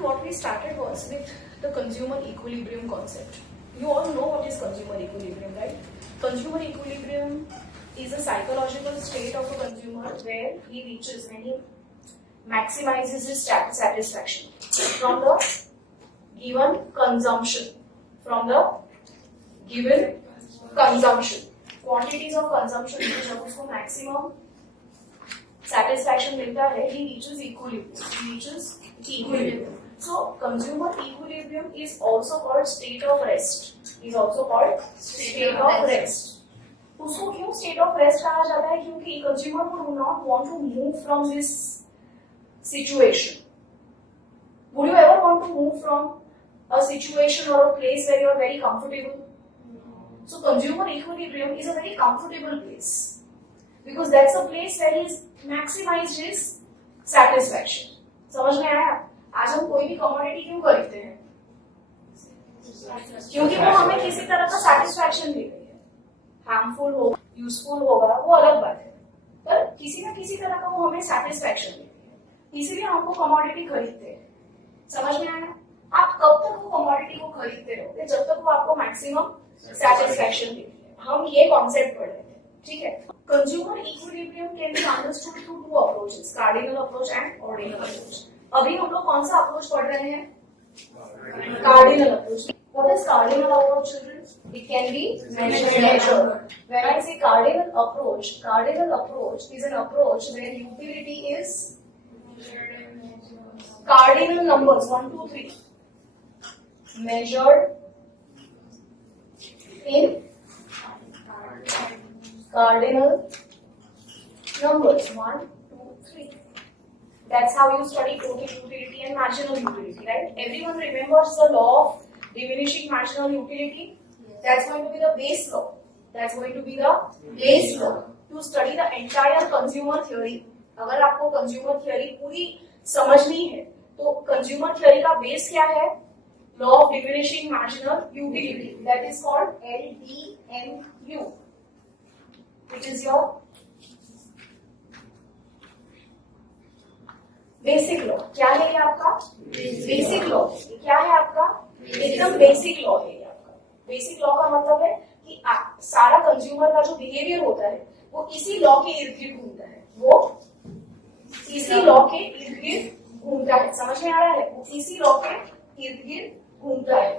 what we started was with the consumer equilibrium concept. You all know what is consumer equilibrium, right? Consumer equilibrium is a psychological state of a consumer where he reaches and he maximizes his satisfaction from the given consumption. From the given consumption. Quantities of consumption में जब उसको maximum satisfaction मिलता है, he reaches equilibrium. So consumer equilibrium is also called state of rest. उसको क्यों state of rest कहा जाता है? क्योंकि consumer would not want to move from this situation. Would you ever want to move from a situation or a place where you are very comfortable? So consumer equilibrium is a very comfortable place because that's a place where he's maximized his satisfaction. समझ में आया? आज हम कोई भी commodity क्यों खरीदते हैं? क्योंकि वो हमें किसी तरह का satisfaction दे रही है. Harmful होगा, useful होगा, वो अलग बात है. पर किसी न किसी तरह का वो हमें satisfaction दे रही है. इसीलिए हमको कमोडिटी खरीदते हैं. समझ में आया? आप कब तक वो कमोडिटी को खरीदते रहोगे जब तक वो आपको मैक्सिमम satisfaction देती है. हम ये कॉन्सेप्ट पढ़ रहे थे, ठीक है? Consumer equilibrium can be understood through two approaches, cardinal approach and ordinal approach. अभी हम लोग कौन सा अप्रोच पढ़ रहे हैं? Cardinal approach. What is cardinal approach, children? It can be measured. When I say cardinal approach is an approach where utility is cardinal numbers 1, 2, 3 measured in cardinal numbers 1, 2, 3. That's how you study total utility and marginal utility, right? Everyone remembers the law of diminishing marginal utility? That's going to be the base law. To study the entire consumer theory. अगर आपको consumer theory पूरी समझनी है, तो consumer theory का base क्या है? Law of diminishing marginal utility. That is called LDMU. Which is your basic law. क्या है ये आपका? Basic law. क्या है आपका? एकदम बेसिक लॉ है ये आपका. बेसिक लॉ का मतलब है कि सारा कंज्यूमर का जो बिहेवियर होता है वो इसी लॉ के इर्द गिर्द घूमता है. वो इसी लॉ के इर्द गिर्द घूमता है. समझ में आ रहा है? वो इसी लॉ के इर्द गिर्द घूमता है.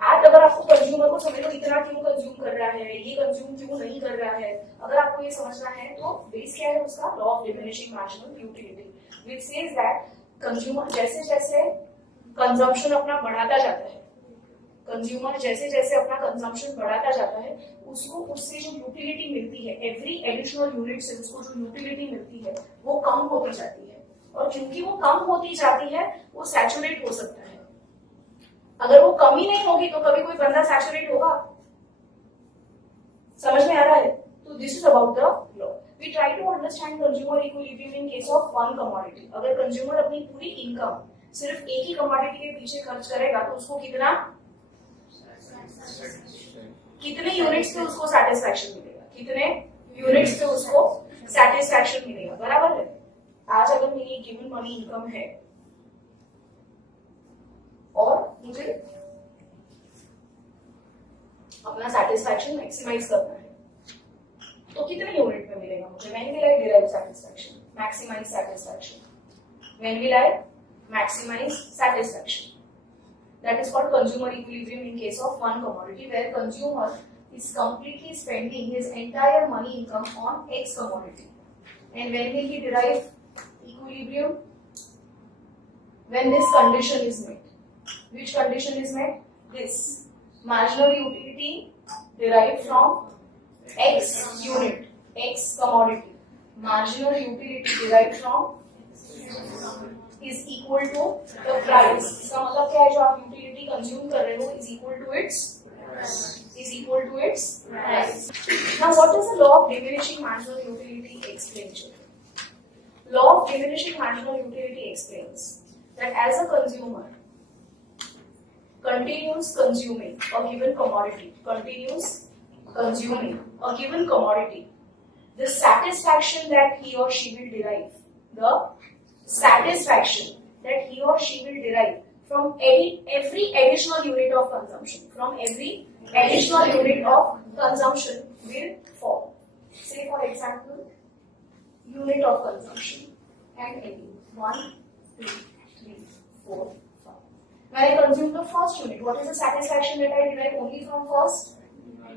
आज अगर आपको कंज्यूमर को समझ लो इतना क्यों कंज्यूम कर रहा है, ये कंज्यूम क्यों नहीं कर रहा है, अगर आपको ये समझना है तो बेस क्या है उसका? Law of diminishing marginal utility, which says that consumer जैसे जैसे कंजम्पशन अपना बढ़ाता जाता है, कंज्यूमर जैसे जैसे अपना कंजम्पशन बढ़ाता जाता है, उसको उससे जो यूटिलिटी मिलती है, एवरी एडिशनल यूनिट से उसको जो यूटिलिटी मिलती है वो कम होती जाती है. और क्योंकि वो कम होती जाती है वो सैचुरेट हो सकता है. अगर वो कम ही नहीं होगी तो कभी कोई बंदा सैचुरेट होगा? समझ में आ रहा है? तो this is about the law. We try to understand consumer equilibrium in case of one commodity. अगर कंज्यूमर अपनी पूरी इनकम सिर्फ एक ही कमोडिटी के पीछे खर्च करेगा तो उसको कितने यूनिट्स पे उसको सेटिस्फैक्शन मिलेगा? कितने यूनिट्स पे उसको सेटिस्फैक्शन मिलेगा? बराबर है? आज अगर मेरी गिवन मनी इनकम है और मुझे अपना सेटिस्फैक्शन मैक्सिमाइज करना है तो कितने यूनिट में मिलेगा मुझे? When will I derive satisfaction? Maximize satisfaction. When will I maximize satisfaction? That is called consumer equilibrium in case of one commodity where consumer is completely spending his entire money income on X commodity. And when will he derive equilibrium? When this condition is met. Which condition is met? This. Marginal utility derived from X unit, X commodity. Marginal utility derived from is equal to the price. इसका मतलब क्या है? जो आप utility consume कर रहे हो is equal to its price. Now, what is the law of diminishing marginal utility explains? Law of diminishing marginal utility explains that as a consumer continues consuming a given commodity, the satisfaction that he or she will derive, the satisfaction that he or she will derive from every additional unit of consumption. From every additional unit of consumption will fall. Say for example, unit of consumption and NU. 1, 2, 3, 4, 5. When I consume the first unit, what is the satisfaction that I derive only from first?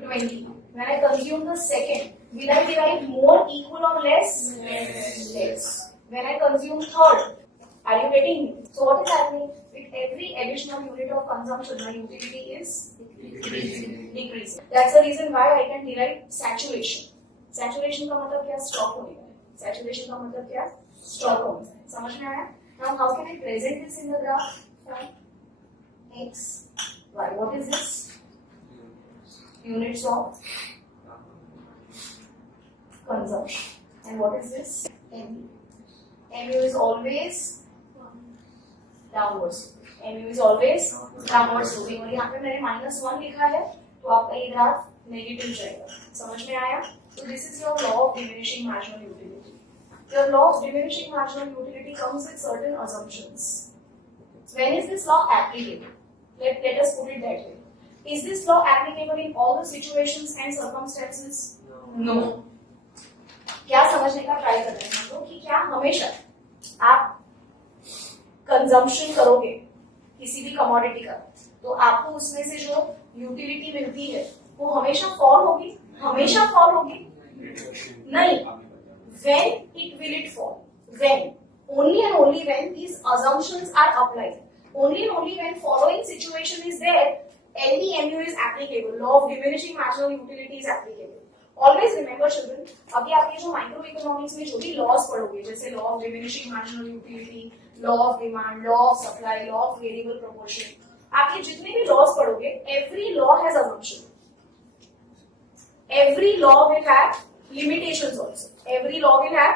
20. When I consume the second, will I derive more, equal or less? Less. When I consume third, are you getting me? So what is happening? With every additional unit of consumption, my utility is decreasing. That's the reason why I can derive saturation. Saturation का मतलब क्या? Stop होने का. Saturation का मतलब क्या? Stop होने का. समझ में आया? Now how can I present this in the graph? X, Y. What is this? Units of consumption. And what is this? MU. MU is always downward sloping. MU is always downward sloping. और यहाँ पे मैंने -1 लिखा है, तो आपका ये graph negative जाएगा. समझ में आया? So this is your law of diminishing marginal utility. Your law of diminishing marginal utility comes with certain assumptions. When is this law applicable? Let us put it that way. Is this law applicable in all the situations and circumstances? No. क्या समझने का try कर रहे हैं हम लोग कि क्या हमेशा आप कंजम्पशन करोगे किसी भी कमोडिटी का, तो आपको उसमें से जो यूटिलिटी मिलती है वो हमेशा फॉल होगी? हमेशा फॉल होगी? नहीं. When will it fall? When? Only and only when these assumptions are applied. Only and only when following situation is there, LDMU is applicable. Law of diminishing marginal utility is applicable. Always remember children, अभी आप ये जो micro economics में जो भी loss पढ़ोगे, जैसे law of diminishing marginal utility, law of demand, law of supply, law of variable proportion, आप ये जितने भी लॉस पढ़ोगे, every law has assumption. Every law will have limitations also. Every law will have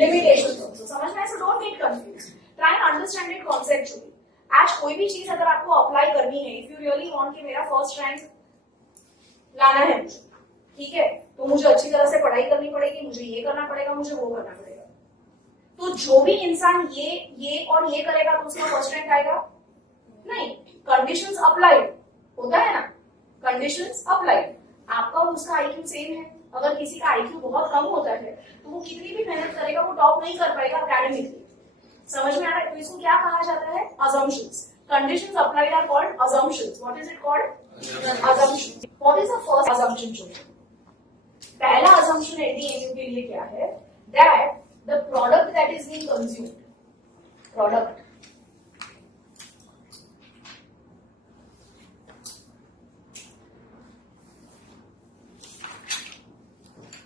limitations also. समझ में? So don't get confused. Try and understand it conceptually. आज कोई भी चीज अगर आपको अप्लाई करनी है, if you really want कि मेरा फर्स्ट रैंक लाना है मुझे, ठीक है, तो मुझे अच्छी तरह से पढ़ाई करनी पड़ेगी, मुझे ये करना पड़ेगा, मुझे वो करना पड़ेगा. तो जो भी इंसान ये और ये करेगा तो उसका फर्स्ट रैंक आएगा? नहीं. कंडीशंस अप्लाइड होता है ना, कंडीशंस अप्लाइड. आपका और उसका आईक्यू सेम है. अगर किसी का आईक्यू बहुत कम होता है तो वो कितनी भी मेहनत करेगा वो टॉप नहीं कर पाएगा अकेडमिकली. समझ में आ रहा है? तो इसको क्या कहा जाता है? assumptions. Conditions applied are called assumptions. What is it called? Assumptions. What is the first assumption children? पहला assumption LDMU के लिए क्या है? That the product that is being consumed, product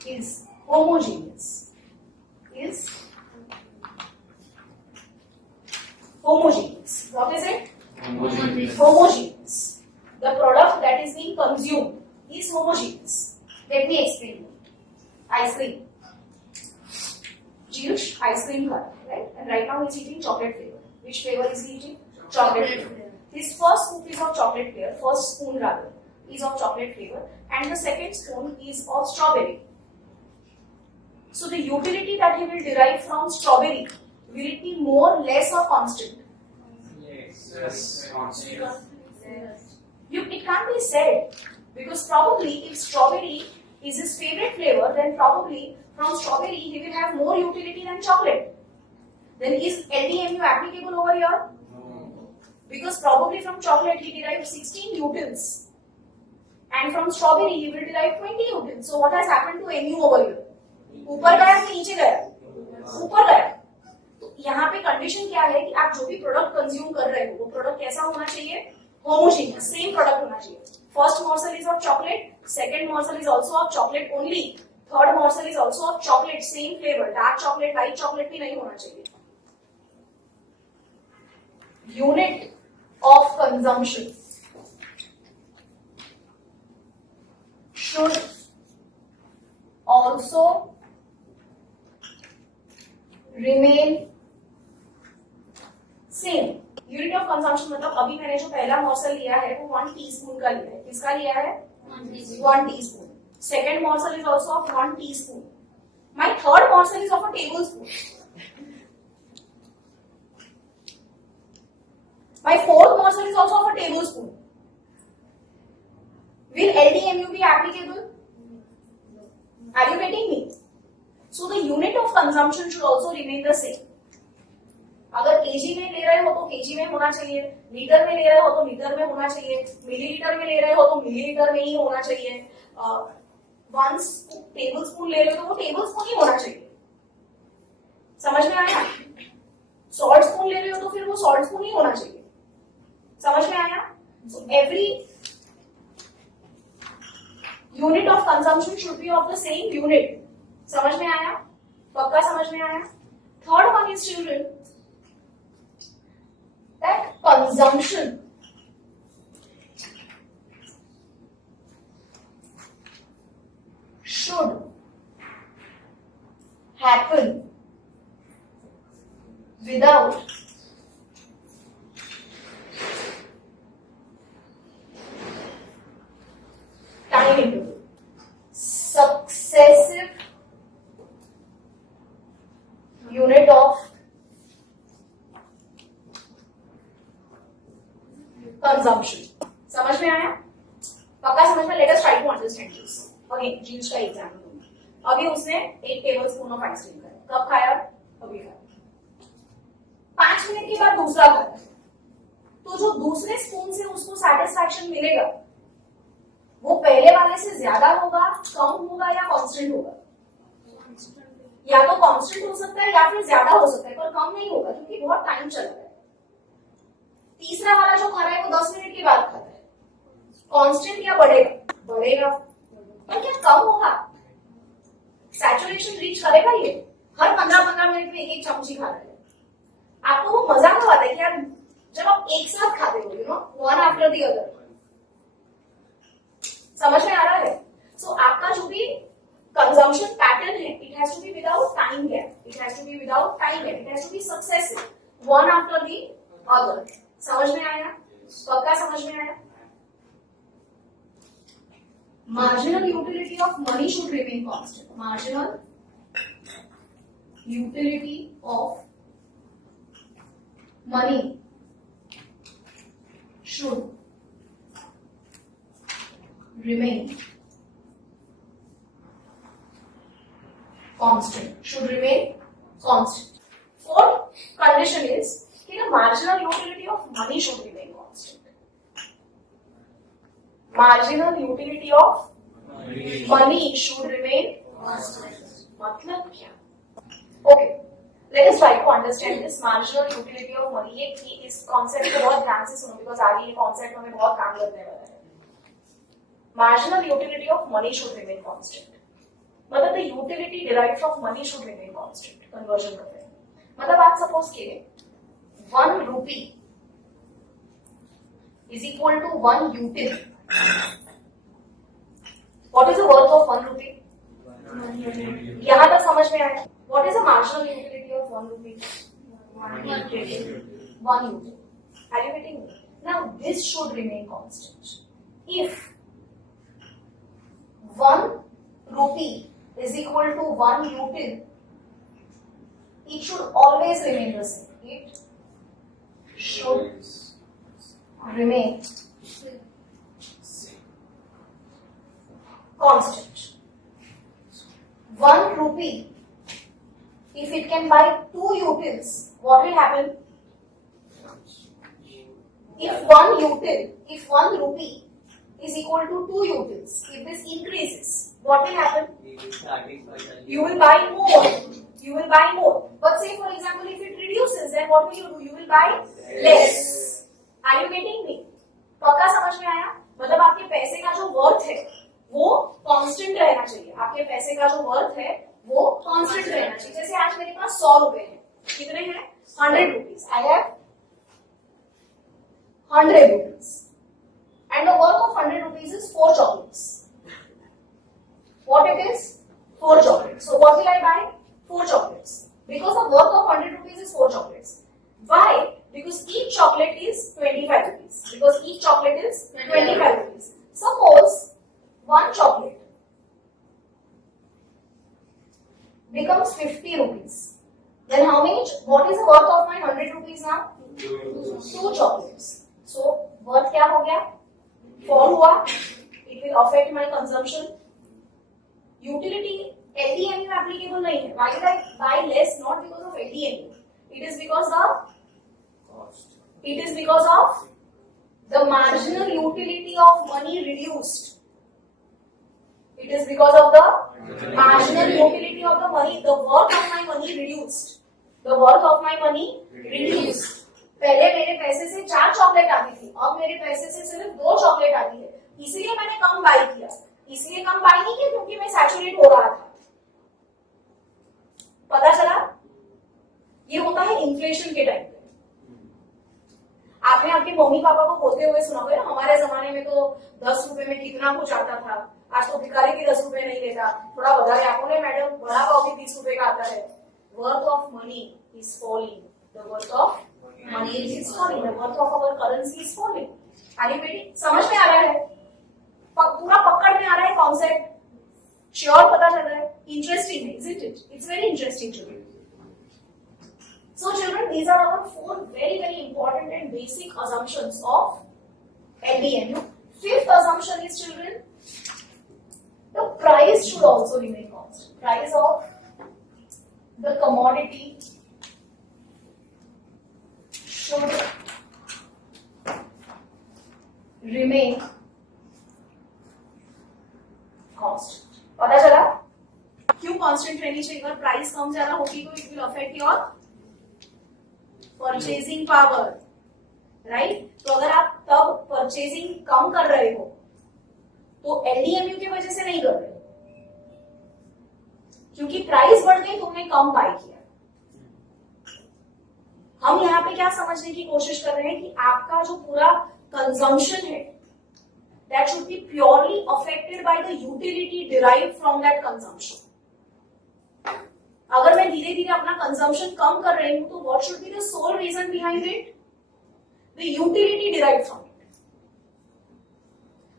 is homogeneous. Is homogeneous. What is it? Homogeneous. The product that is being consumed is homogeneous. Let me explain. Ice cream. Piyush, ice cream खा रहा है, right? And right now he's eating chocolate flavor. Which flavor is he eating? Chocolate flavor. His first scoop is of chocolate flavor. First spoon rather is of chocolate flavor, and the second spoon is of strawberry. So the utility that he will derive from strawberry, will it be more, less or constant? Yes, constant. It can't be said, because probably if strawberry is his favorite flavor, then probably from strawberry he will have more utility than chocolate. Then is LDMU applicable over here? No. Because probably from chocolate he derived 16 utils, and from strawberry he will derive 20 utils. So what has happened to MU over here? ऊपर गया कि नीचे गया? ऊपर गया. तो यहाँ पे कंडीशन क्या है कि आप जो भी प्रोडक्ट कंज्यूम कर रहे हो वो प्रोडक्ट कैसा होना चाहिए? होमोजेनियस, सेम प्रोडक्ट होना चाहिए. First morsel is of chocolate, second morsel is also of chocolate only, third morsel is also of chocolate, same flavour. Dark chocolate, light chocolate भी नहीं होना चाहिए. Unit of consumption should also remain same. Unit of consumption मतलब अभी मैंने जो पहला morsel लिया है वो 1 टीस्पून का लिया है. किसका लिया है? 1 teaspoon. Second morsel is also of 1 teaspoon. My third morsel is of a table spoon. also of a tablespoon. Will LDMU be applicable? Are you getting me? So the unit of consumption should also remain the same. अगर KG में ले रहे हो तो KG में होना चाहिए, litre में ले रहे हो तो लीटर में होना चाहिए, मिलीलीटर में ले रहे हो तो मिलीलीटर में ही होना चाहिए, वन टेबल स्पून ले रहे हो तो वो टेबल स्पून ही होना चाहिए. समझ में आया? सॉल्ट स्पून ले रहे हो तो फिर वो सॉल्ट स्पून ही होना चाहिए. समझ में आया? So every unit of consumption should be of the same unit. समझ में आया? पक्का समझ में आया? Third one is, children, that consumption should happen without time interval. Successive unit of consumption. समझ में आया? पक्का समझ में? Let us try to understand this. Again jeans का एग्जाम्पल दूंगी. अभी उसने 1 टेबल स्पून ऑफ आइसक्रीम खाया. कब खाया? अभी खाया. 5 मिनट के बाद दूसरा खाया. तो जो दूसरे स्पून से उसको सेटिस्फैक्शन मिलेगा वो पहले वाले से ज्यादा होगा, कम होगा या कांस्टेंट होगा? या तो कांस्टेंट हो सकता है या फिर ज्यादा हो सकता है, पर कम नहीं होगा क्योंकि बहुत टाइम चल रहा है. तीसरा वाला जो खा रहा है वो 10 मिनट के बाद खाता है. कांस्टेंट या बढ़ेगा? बढ़ेगा. पर क्या कम होगा? सैचुरेशन रीच करेगा ये? हर 15-15 मिनट में एक चमची खा रहा है. आपको वो मजा तो आता है कि यार जब आप एक साथ खाते हो, you know, one after the other. समझ में आ रहा है? सो आपका जो भी कंजम्पशन पैटर्न है, it has to be without time gap. It has to be without time gap. It has to be successive, one after the other. समझ में आया? पक्का समझ में आया? Marginal utility of money should remain constant. Marginal utility of money should remain constant. Should remain constant. Fourth condition is that the marginal utility of money should remain constant. Marginal utility of money should remain constant. मतलब क्या? Okay, let us try to understand this marginal utility of money. ये इस concept को बहुत ध्यान से सुनो because आगे ये concept हमें बहुत काम लगने वाला है. Marginal utility of money should remain constant. मतलब the utility derived from money should remain constant. Conversion करते हैं. मतलब आप suppose के 1 rupee is equal to 1 util. What is the worth of 1 rupee? यहाँ तक समझ में आया? What is the marginal utility of 1 rupee? 1 util. Are you getting me? Now this should remain constant. If 1 rupee is equal to 1 util, it should always remain the same. It should remain constant. 1 rupee, if it can buy 2 utils, what will happen? If 1 rupee is equal to 2 utils, if this increases, what will happen? You will buy more. You will buy more. But say for example, if it reduces, then what will you do? You will buy less. Are you getting me? पक्का समझ में आया? मतलब आपके पैसे का जो worth है वो कांस्टेंट रहना चाहिए. आपके पैसे का जो वर्थ है वो कांस्टेंट रहना चाहिए. जैसे आज मेरे पास 100 रुपए हैं. कितने हैं? 100 rupees. I have 100 rupees. And the worth of 100 rupees is 4 chocolates. What it is? 4 chocolates. So what will I buy? 4 chocolates. Because the worth of 100 rupees is 4 chocolates. Why? Because each chocolate is 25 rupees. Because each chocolate is 25 rupees. Suppose 1 chocolate becomes 50 rupees. Then how many? What is the worth of my 100 rupees now? 2 chocolates. So worth क्या हो गया, fall हुआ, it will affect my consumption. Utility LDMU में applicable नहीं है. Why did I buy less? Not because of LDMU, it is because of the marginal utility of money reduced. It is because of the marginal utility of the money. The worth of my money reduced. The worth of my money reduced. पहले मेरे पैसे से 4 chocolate आती थी, अब मेरे पैसे से सिर्फ 2 चॉकलेट आती है. इसलिए मैंने कम बाय किया. इसलिए कम बाय नहीं किया क्योंकि मैं सैचुरेट हो रहा था. पता चला? ये होता है इन्फ्लेशन के टाइम पे. आपने आपके मम्मी पापा को बोलते हुए सुना होगा, हमारे जमाने में तो 10 रुपए में कितना कुछ आता था, आज तो भिखारी भी 10 रुपए नहीं लेता. थोड़ा बढ़ा आपको ने मैडम, बड़ा पाव भी 20 रुपए का आता है. Worth of money is falling. The worth of money is falling. The worth of our currency is falling. आगे बेटी समझ में आ रहा है? पूरा पकड़ में आ रहा है कॉन्सेप्ट? श्योर पता चल रहा है? इंटरेस्टिंग है, isn't it? It's very interesting to me. So children, these are our 4 very important and basic assumptions of LDMU. Fifth assumption is, children, the price should also remain constant. Price of the commodity should remain constant. पता चला? क्यों constant रहनी चाहिए? अगर price कम ज्यादा होगी तो it will affect your purchasing power, right? तो अगर आप तब परचेजिंग कम कर रहे हो तो LDMU की वजह से नहीं कर रहे हो, क्योंकि प्राइस बढ़ गई, तुमने कम बाय किया. हम यहाँ पे क्या समझने की कोशिश कर रहे हैं कि आपका जो पूरा कंजम्पशन है, that should be purely affected by the utility derived from that consumption. अगर मैं धीरे धीरे अपना कंजम्पशन कम कर रही हूं तो what should be the sole reason behind it? The utility derived from it.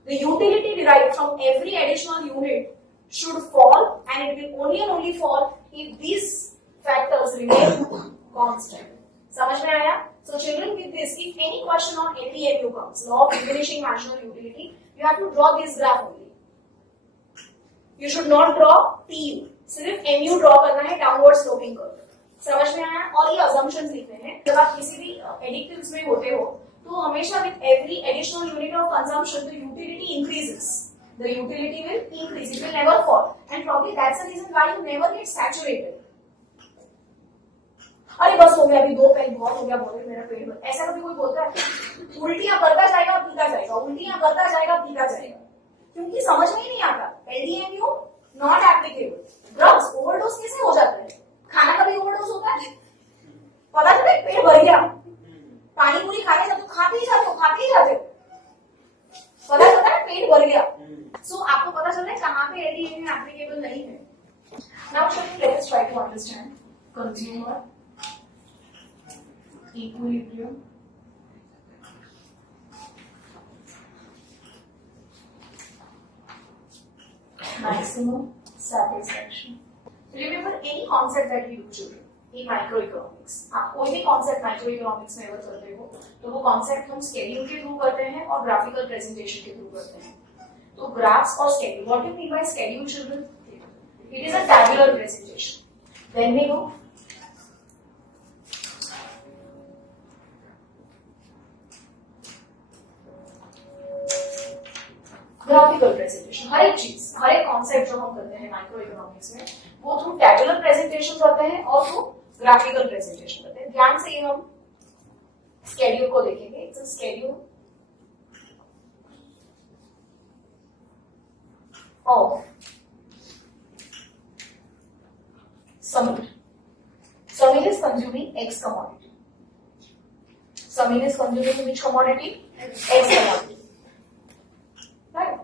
The utility derived from every additional unit should fall, and it will only and only fall if these factors remain constant. समझ में आया? So children, with this, if any question on LDMU comes, law of diminishing marginal utility, you have to draw this graph only. You should not draw TU. सिर्फ MU draw करना है, downward sloping curve. समझ में आया? और ये assumptions लिखने हैं. जब आप किसी भी एडिक्टिव्स में होते हो तो हमेशा with every additional unit of consumption the utility increases. The utility will increase, it will never fall, and probably that's the reason why you never get saturated. अरे बस हो गया, अभी 2 पेन बहुत हो गया, बोले मेरा पेट भर. ऐसा कभी कोई बोलता है? उल्टियां करता जाएगा, पीता जाएगा, उल्टियां करता जाएगा, पीता जाएगा, क्योंकि समझ में ही नहीं आता. LDMU not applicable. Drugs overdose कैसे हो जाता है? खाना कभी ओवरडोज होता है? पता चला पेट भर गया, पानी पूरी खाने जाते हो, खाते ही जाते हो, पता चलता है पेट भर गया. सो आपको पता चल रहा है कहाँ पे LDMU एप्लीकेबल नहीं है. Now let us try to understand consumer equilibrium, maximum satisfaction. Remember any concept that we do, children, in microeconomics. आप कोई भी concept microeconomics में अगर करते हो तो वो concept हम schedule के थ्रू करते हैं और graphical presentation के थ्रू करते हैं. तो graphs और schedule. What do you mean by schedule, children? It is a tabular presentation. Then we go graphical presentation. हर एक चीज, हर एक कॉन्सेप्ट जो हम करते हैं माइक्रो इकोनॉमिक्स में, वो थ्रू टैबुलर प्रेजेंटेशन करते हैं और थ्रू ग्राफिकल प्रेजेंटेशन करते हैं. ध्यान से ये हम स्केड्यूल को देखेंगे. It's schedule of Samir. Samir is consuming X commodity. Samir is consuming which commodity? X commodity. Right?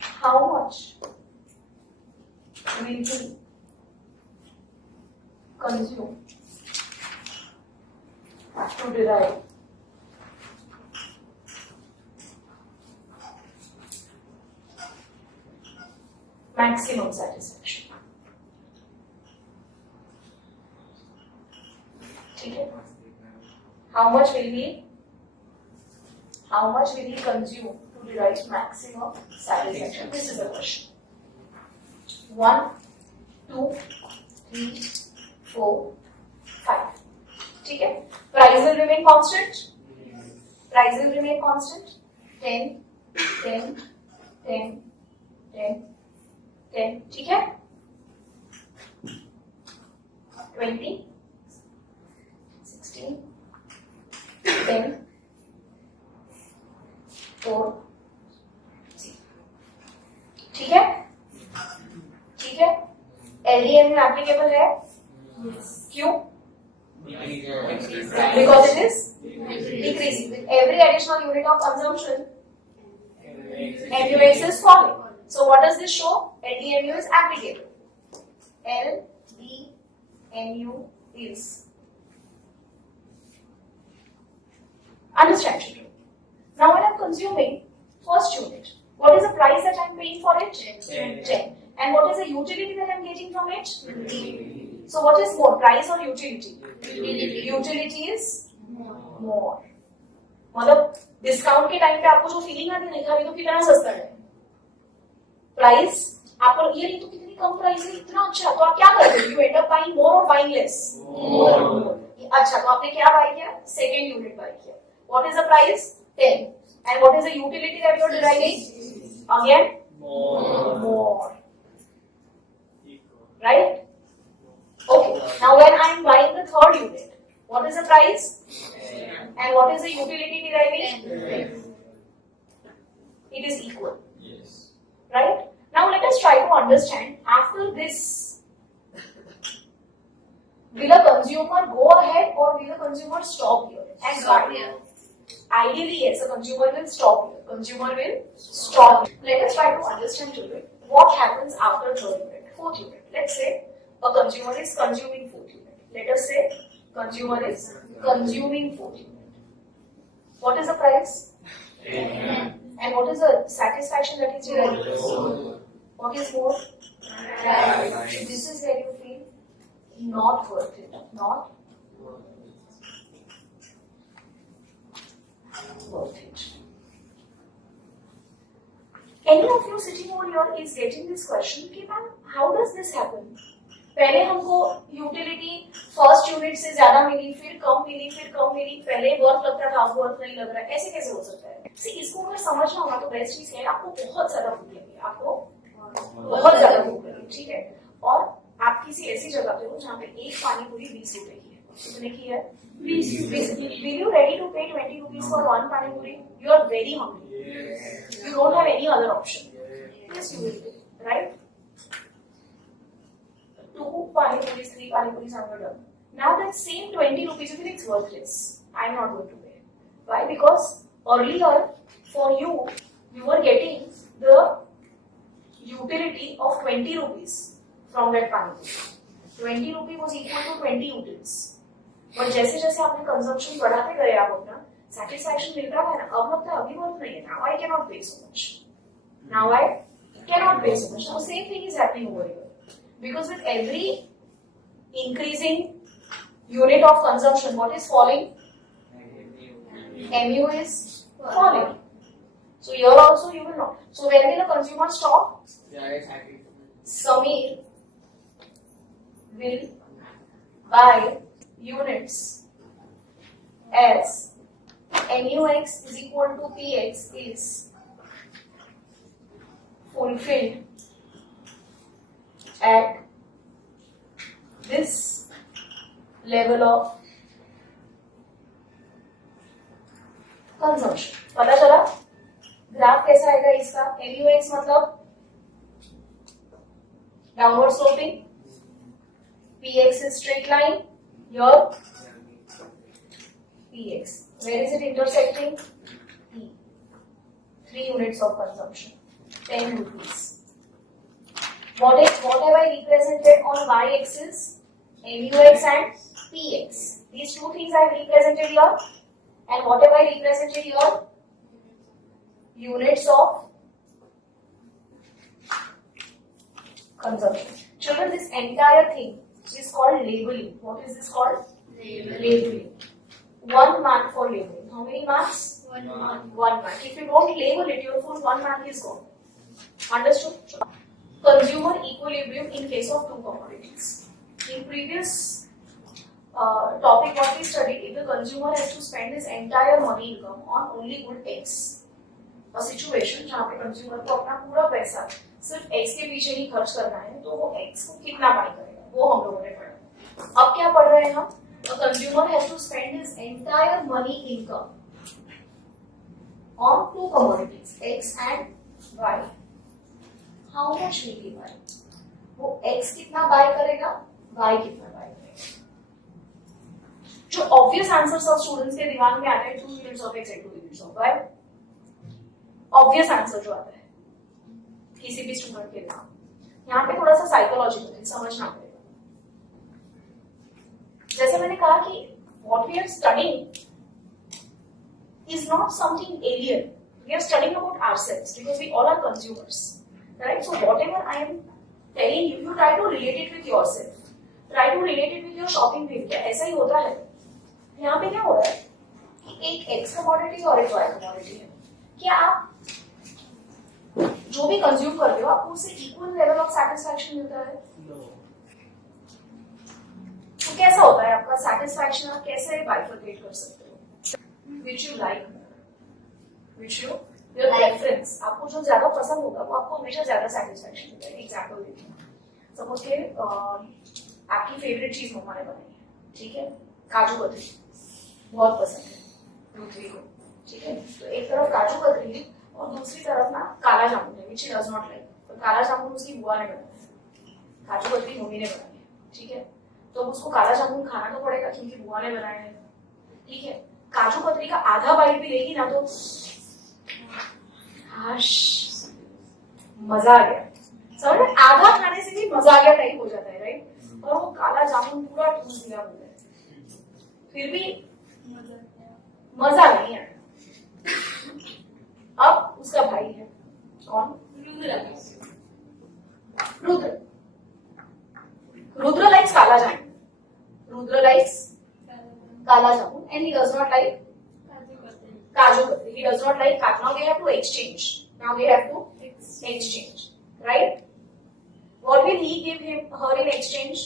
How much will be consumed to derive maximum satisfaction? ठीक है. How much will he consume to derive maximum satisfaction? This is the question. 1, 2, 3, 4, 5. ठीक है? Price will remain constant. Price will remain constant. 10, 10, 10, 10, 10. ठीक है? 20, 16, 10, 4. ठीक है? ठीक है? LDM में एप्लीकेबल है? क्यों? Because it is decreasing. With every additional unit of consumption, MUX is falling. So what does this show? LDMU is applicable. LDMU is. Understand, children? Now when I'm consuming first unit, what is the price that I'm paying for it? 10. And what is the utility that I'm getting from it? So what is more, price or utility? Utility is more. मतलब discount के time पे आपको जो feeling आती है नहीं खरीदो तो कितना सस्ता है, प्राइस आपको ये नहीं तो कितनी कम प्राइस है, इतना अच्छा, तो आप क्या करते हो? You end up buying more और बाइंग लेस? अच्छा, तो आपने क्या बाय किया? सेकंड यूनिट बाय किया. What is the price? 10. And what is the utility that you are deriving? Again more. Right? Okay. Now when I am buying the third unit, what is the price? And what is the utility deriving? It is equal. Yes. Right? Now let us try to understand after this. Will a consumer go ahead or will a consumer stop here? And Stop why? here. Ideally, yes, a consumer will stop here. Consumer will stop here. Let us try to understand children what happens after third unit, fourth unit. Let's say a consumer is consuming fourth unit. Let us say consumer is consuming fourth unit. What is the price? 10. And what is the satisfaction that is derived? What is more? This is where you feel not worth it. Not worth it. Any of you sitting over here is getting this question कि ma'am how does this happen? पहले हमको utility first unit से ज्यादा मिली, फिर कम मिली, फिर कम मिली, पहले worth लगता था, अब वर्थ नहीं लग रहा है, ऐसे कैसे हो सकता है? सी इसको अगर समझना होगा तो बेस्ट चीज है आपको बहुत ज्यादा भूख लगी, आपको बहुत ज्यादा भूख लगी, ठीक है? और आप किसी ऐसी जगह पे हो जहाँ पे एक पानी पूरी 20 रुपए की है. कितने की है? 20. Will you ready to pay 20 rupees for one pani puri? You are very hungry. You don't have any other option. Yes, you will pay, right? 2 pani puris, 3 pani puris are done. Now that same 20 rupees, you think it's worthless. I am not going to pay. Why? Because earlier for you, you were getting the utility of 20 rupees from that pani puri. 20 rupee was equal to 20 utils. और जैसे जैसे आपने consumption बढ़ाते गए आप अपना satisfaction मिलता है ना, अब लगता है अभी बहुत नहीं है. Now I can not pay so much. Now I can not pay so much. Now same thing is happening over here because with every increasing unit of consumption what is falling? MU is falling. So here also you will not. So when will the consumer stop? Samir will buy units as MUX is equal to PX is fulfilled at this level of consumption. पता चला? Graph कैसा आएगा इसका? MUX मतलब downward sloping, PX is straight line, here PX. Where is it intersecting? P. 3 units of consumption, 10 rupees. What have I represented on y-axis? MUX and PX. These two things I have represented here. And what have I represented here? Units of consumption. Children, this entire thing is called labeling. What is this called? Labeling. 1 months? 1 month. 1 month. If you don't label it, your full 1 month is gone. Understood? Consumer equilibrium in case of two commodities. In previous topic what we studied, if the consumer has to spend his entire money income on only good X, a situation जहाँ पे consumer को अपना पूरा पैसा सिर्फ X के पीछे ही खर्च करना है, तो वो X को कितना बाय करेगा, वो हम लोगों ने पढ़ा। अब क्या पढ़ रहे हैं हम? A consumer has to spend his entire money income on two commodities, X and Y. How much will he buy? वो X कितना बाय करेगा, Y कितना बाय करेगा? जो ऑब्वियस आंसर्स ऑफ स्टूडेंट्स के दिमाग में आते हैं 2 units of X and 2 units of Y, obvious answer जो आता है किसी भी स्टूडेंट के नाम, यहाँ पे थोड़ा सा साइकोलॉजिकल है, समझना पड़ेगा। जैसे मैंने कहा कि what we are studying is not something alien. We are studying about ourselves because we all are consumers, right? So whatever I am telling you, you try to relate it with yourself. Try to relate it with your shopping behavior. ऐसा ही होता है। यहाँ पे क्या हो रहा है कि एक X कमोडिटी और एक Y कमोडिटी है। क्या आप जो भी कंज्यूम करते हो आपको उससे इक्वल लेवल ऑफ सेटिस्फैक्शन मिलता है? तो कैसा होता है आपका सेटिस्फैक्शन? आप कैसे बाइफरकेट कर सकते हो? Which you like, which you your preference, आपको जो ज्यादा पसंद होगा वो आपको हमेशा ज्यादा सेटिस्फैक्शन मिलता है। एग्जाम्पल देती हूँ, सपोज के आपकी फेवरेट चीज मम्मा ने बनाई है, ठीक है, काजू कतरी बहुत पसंद है पृथ्वी को, ठीक है, तो एक तरफ काजू कतरी है और दूसरी तरफ ना काला जामुन है, विच डज नॉट लाइक। तो काला जामुन उसकी बुआ ने बनाया है, काजू कतरी मम्मी ने बनाई है, ठीक है, तो उसको काला जामुन खाना तो पड़ेगा क्योंकि बुआ ने बनाया है, ठीक है। काजू कतरी का आधा बाइट भी लेगी ना तो हाश मजा आ गया, समझ में? आधा खाने से भी मजा आ गया टाइप हो जाता है, राइट? और वो काला जामुन पूरा ठूस दिया बोलते हैं, फिर भी मजा नहीं आया। अब उसका भाई है कौन? रुद्र। रुद्र लाइक्स काला जामुन, रुद्र लाइक्स काला जामुन and he does not like kaju katri. He does not like kaju. Now they have to exchange. Now they have to exchange, right? What will he give her in exchange?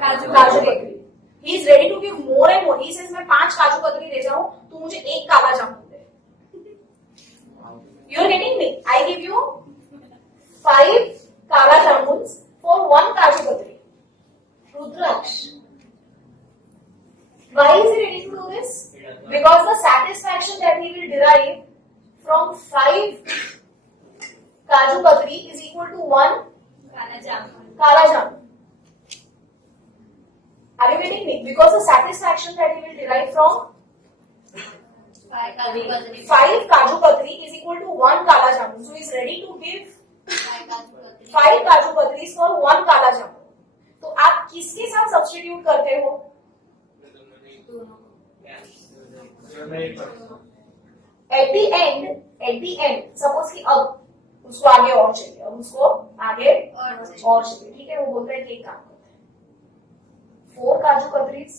Kaju katri. He is ready to give more and more. He says मैं 5 काजू कतरी ले जाऊं, तू मुझे 1 काला जामुन दे। You are getting me? I give you 5 kala jamuns for 1 kaju katri. Rudraksh. Why is he ready to do this? Because the satisfaction that he will derive from 5 kaju katri is equal to 1 kala jamun. Are you getting me? Because the satisfaction that he will derive from 5 kaju katri is equal to 1 kala jamun. So he is ready to give 5 kaju katris for 1 kala jamun. तो आप किसके साथ substitute करते हो? At the end, suppose कि अब उसको आगे और चाहिए, अब उसको आगे और चाहिए, ठीक है, वो बोलता है कि एक काम करते हैं 4 काजू कतरीज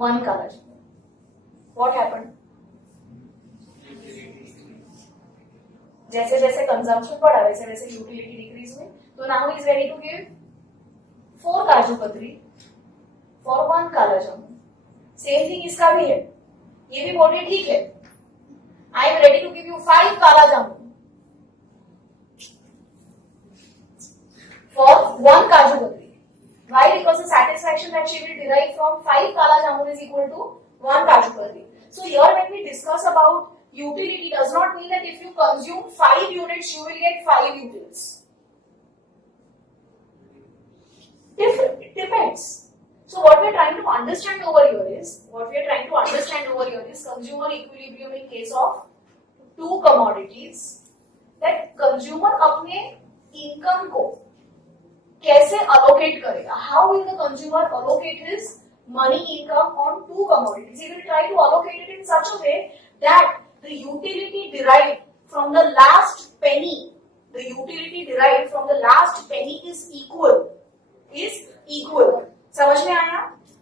1 काला जामुन. What happened? जैसे जैसे कंजम्पशन बढ़ा वैसे वैसे यूटिलिटी डिक्रीज हुई, तो now is ready to give 4 kaju कतरी फॉर 1 काला जामुन. सेम थिंग इसका भी है, ये भी बोल रहे ठीक है, I am ready to give you 5 kala jamun for 1 काजू कतरी. Why? Because the satisfaction that she will derive from 5 kala jamun is equal to 1 kaju katri. So here when we discuss about utility, does not mean that if you consume 5 units, you will get 5 utils. Different. It depends. So what we are trying to understand over here is consumer equilibrium in case of 2 commodities. That consumer अपने income को कैसे allocate करेगा? How will the consumer allocate his money income on 2 commodities? He will try to allocate it in such a way that the utility derived from the last penny is equal. समझ में आया?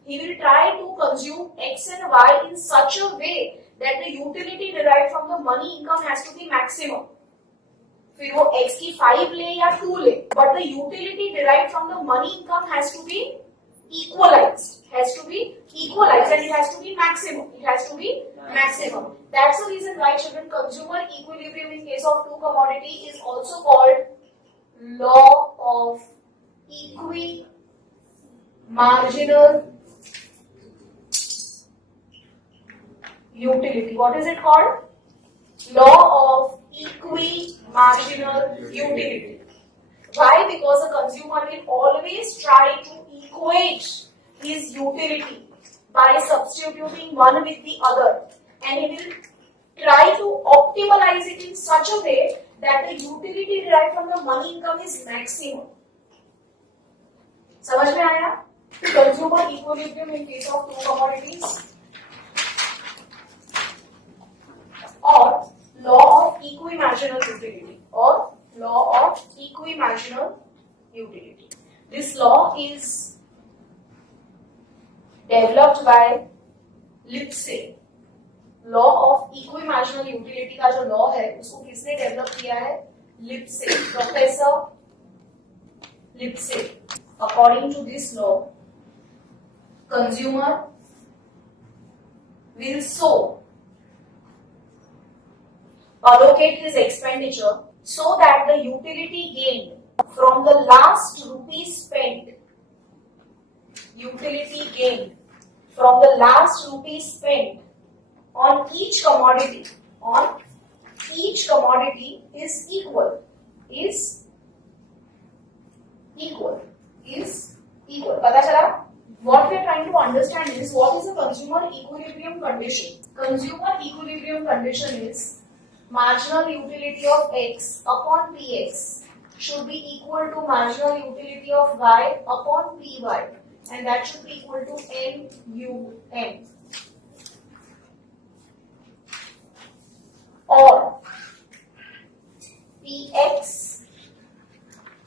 He will try to consume X and Y in such a way that the utility derived from the money income has to be maximum. फिर वो x की 5 ले या 2 ले, but the utility derived from the money income has to be equalized, and it has to be maximum. That's the reason why, children, consumer equilibrium in case of two commodity is also called law of equimarginal utility. What is it called? Law of equimarginal utility. Why? Because the consumer will always try to equate his utility by substituting one with the other, and he will try to optimalize it in such a way that the utility derived from the money income is maximum. समझ में आया? Consumer equilibrium in case of two commodities, or law of equimarginal utility, This law is developed by Lipset. Law of equimarginal utility का जो law है उसको किसने develop किया है? Lipset, professor Lipset. According to this law, consumer will so allocate his expenditure so that the utility gained from the last rupee spent on each commodity is equal. पता चला? What we are trying to understand is what is the consumer equilibrium condition. Consumer equilibrium condition is marginal utility of x upon px should be equal to marginal utility of y upon py, and that should be equal to MUM. Or px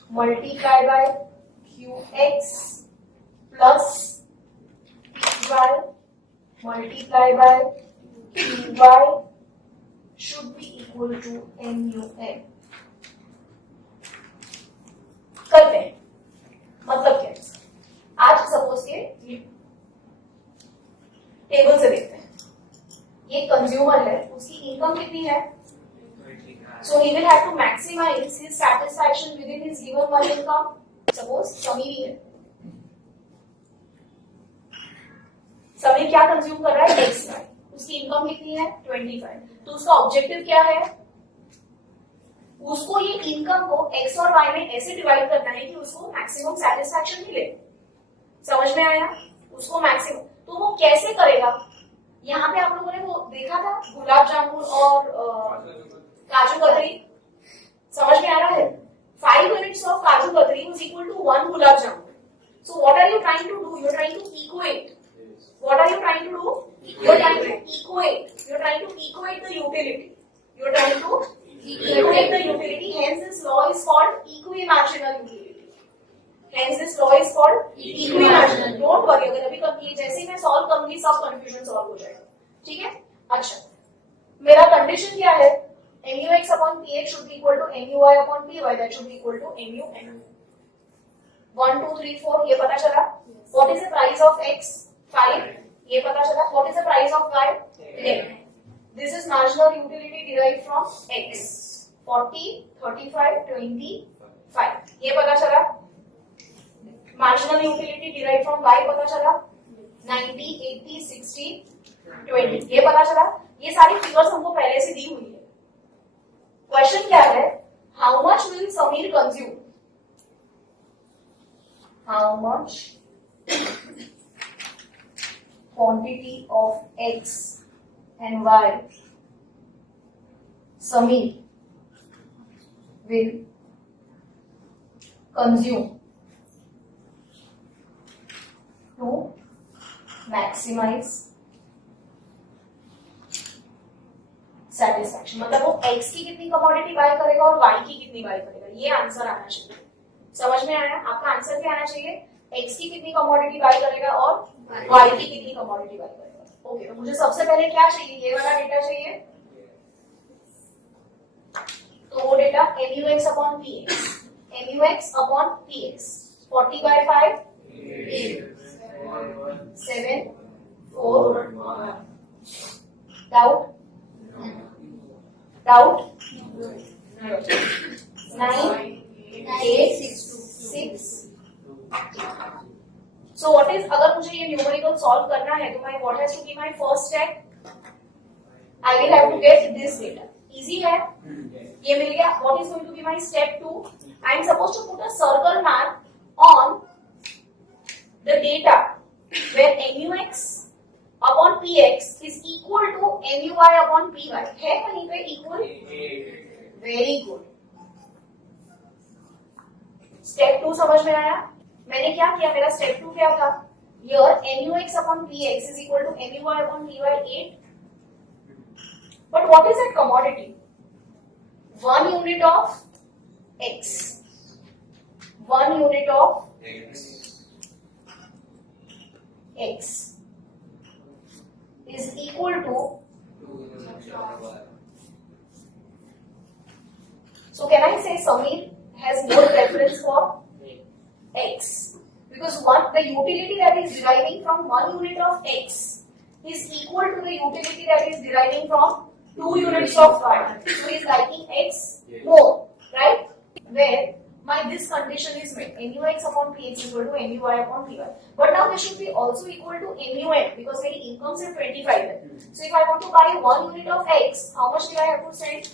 multiplied by qx plus py multiplied by qy should be equal to MUM. करते हैं. मतलब क्या है? आज suppose के table से देखते हैं. ये कंज्यूमर है, उसकी इनकम कितनी है? So he will have to maximize his satisfaction within his given money income. Suppose Sameer है. समीर क्या कंज्यूम कर रहा है? X Y. उसकी इनकम कितनी है? 25. तो उसका ऑब्जेक्टिव क्या है? उसको ये इनकम को x और y में ऐसे डिवाइड करना है कि उसको मैक्सिमम सेटिस्फैक्शन मिले. समझ में आया? उसको मैक्सिमम. तो वो कैसे करेगा? यहाँ पे आप लोगों ने वो देखा था गुलाब जामुन और काजू कतरी. समझ में आ रहा है? 5 units of काजू कतरी is equal to 1 gulab jamun. So what are you trying to do? You're trying to equate. What are you trying to do? You're trying to equate. You're trying to equate the utility. You're trying to equate the utility. Hence this law is called equimarginal utility. Don't worry, अगर अभी ये जैसे मैं solve करूंगी सब confusion solve हो जाएगा. ठीक है? अच्छा, मेरा कंडीशन क्या है? MUX upon PX should be equal to MUY upon PY. That should be equal to MUM. 1, 2, 3, 4. ये पता चला? What is the price of X? 5. ये पता चला? What is the price of Y? 10. This is marginal utility derived from X. 40, 35, 25. ये पता चला? Marginal utility derived from Y पता चला? 90, 80, 60, 20. ये पता चला? ये सारी फिगर्स हमको पहले से दी हुई है. क्वेश्चन क्या है? How much will Sameer consume? How much quantity of X and Y Sameer will consume to maximize satisfaction. मतलब वो x की कितनी कमोडिटी बाय करेगा और y की कितनी बाय करेगा. ये आंसर आना चाहिए. समझ में आया? आपका आंसर क्या आना चाहिए? x की कितनी कमोडिटी बाय करेगा और y की कितनी कमोडिटी बाय करेगा. ओके, तो मुझे सबसे पहले क्या चाहिए, ये वाला डेटा चाहिए, तो वो data MUX upon PX, MUX upon PX 40 by 5 7 4 doubt 9 8 6. So what is, अगर मुझे ये न्यूमेरिकल सॉल्व करना है तो मैं what has to be my first step? I will have to get this data. Easy है, ये मिल गया. What is going to be my step 2? I am supposed to put a circle mark on the data where MUX upon PX is equal to MUY upon PY. है कहीं पे equal? Very good. Step 2 समझ में आया? मैंने क्या किया, मेरा step 2 क्या था? Here MUX upon PX is equal to MUY upon PY 8. But what is that commodity? 1 unit of X. 1 unit of X is equal to, so can I say Samir has more preference for X? Because the utility that is deriving from 1 unit of X is equal to the utility that is deriving from 2 units of Y. So he is liking X more, right? Where this condition is met, MUX upon PX equal to MUY upon PY. But now this should be also equal to MUN because my income is 25 है. So if I want to buy 1 unit of X, how much do I have to send?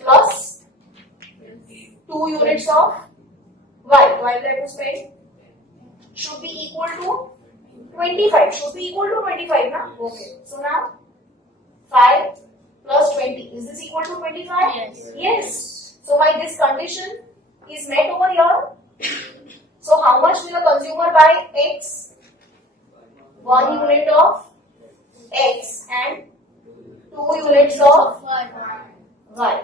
Plus 2 units of Y. Why do I have to spend? Should be equal to 25. Should be equal to 25, na? Okay. So now 5 plus 20. Is this equal to 25? Yes. Yes. So my this condition is met over here. So how much will the consumer buy X? 1 unit of X and 2 units of Y.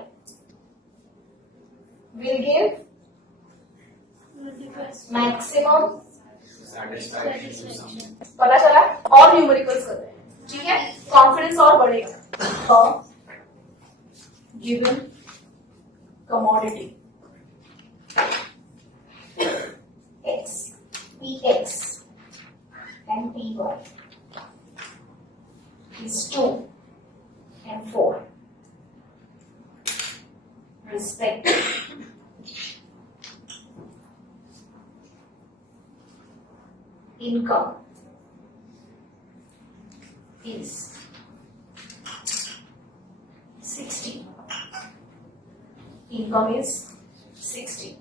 Will give maximum satisfaction. पता चला? और numericals कर रहे हैं, ठीक है? Confidence और बढ़ेगा. Given commodity X, PX and PY is 2 and 4 respectively. Income is 60. Income is 60.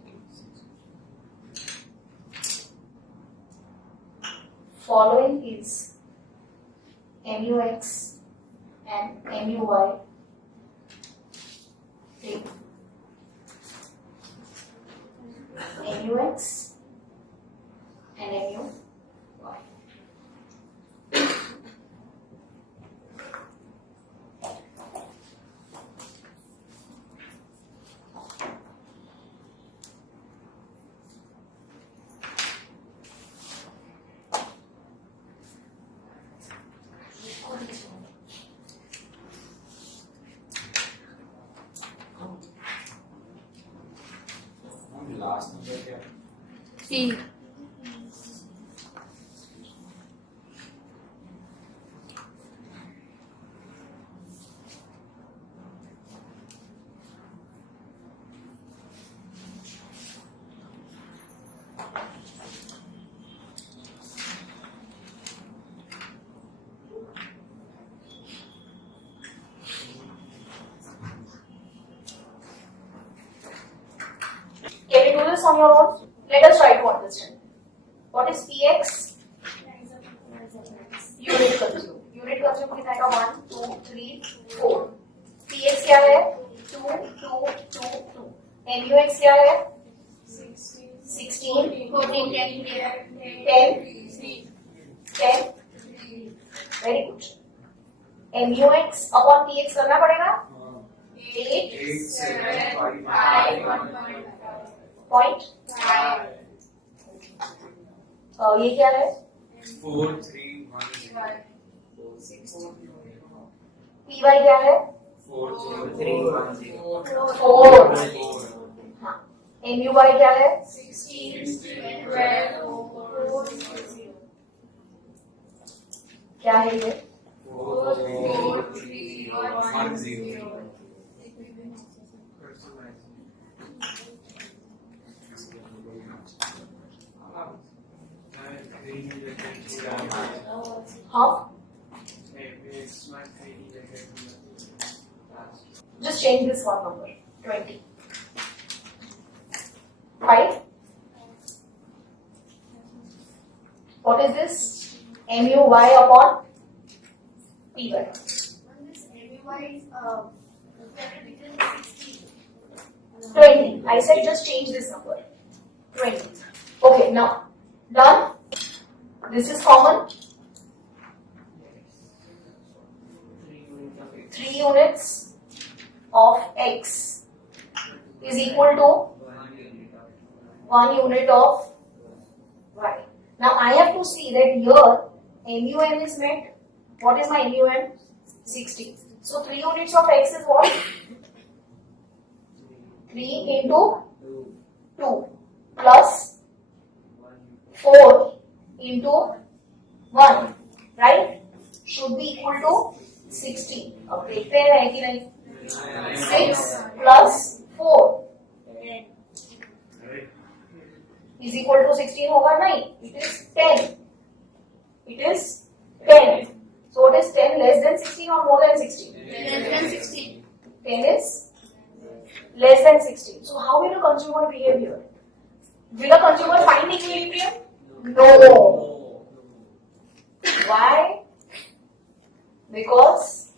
Following is MUX and MUY. Take MUX and MUY. Last number क्या? E. Can you do this on your own? Let us try to understand. What is PX? Unit consume. Unit consume कितना है? 1, 2, 3, 4. PX क्या है? 2, 2, 2, 2. MUX क्या है? 16, 14, 10, 10. Very good. MUX upon PX करना पड़ेगा? 8, 7, 5, 1. point. ये क्या है? 4, 3, 1. PY क्या है? 4. हाँ, MUY क्या है? क्या है ये? हाँ, just change this one number 20. 5. What is this? MUY upon PY. 20. I said just change this number. 20. Okay, now done. This is common. 3 units of X is equal to 1 unit of Y. Now I have to see that here MUM is met. What is my MUM? 60. So 3 units of X is what? 3 into 2 plus 4 into 1, right? Should be equal to 60. अब देखते हैं है कि नहीं? 6 plus 4 is equal to 16 होगा नहीं? It is 10. It is 10. So what is 10 less than 16 or more than 16? Less than 16. 10 is less than 16. So how will a consumer behave here? Will a consumer find equilibrium? No. Why? Because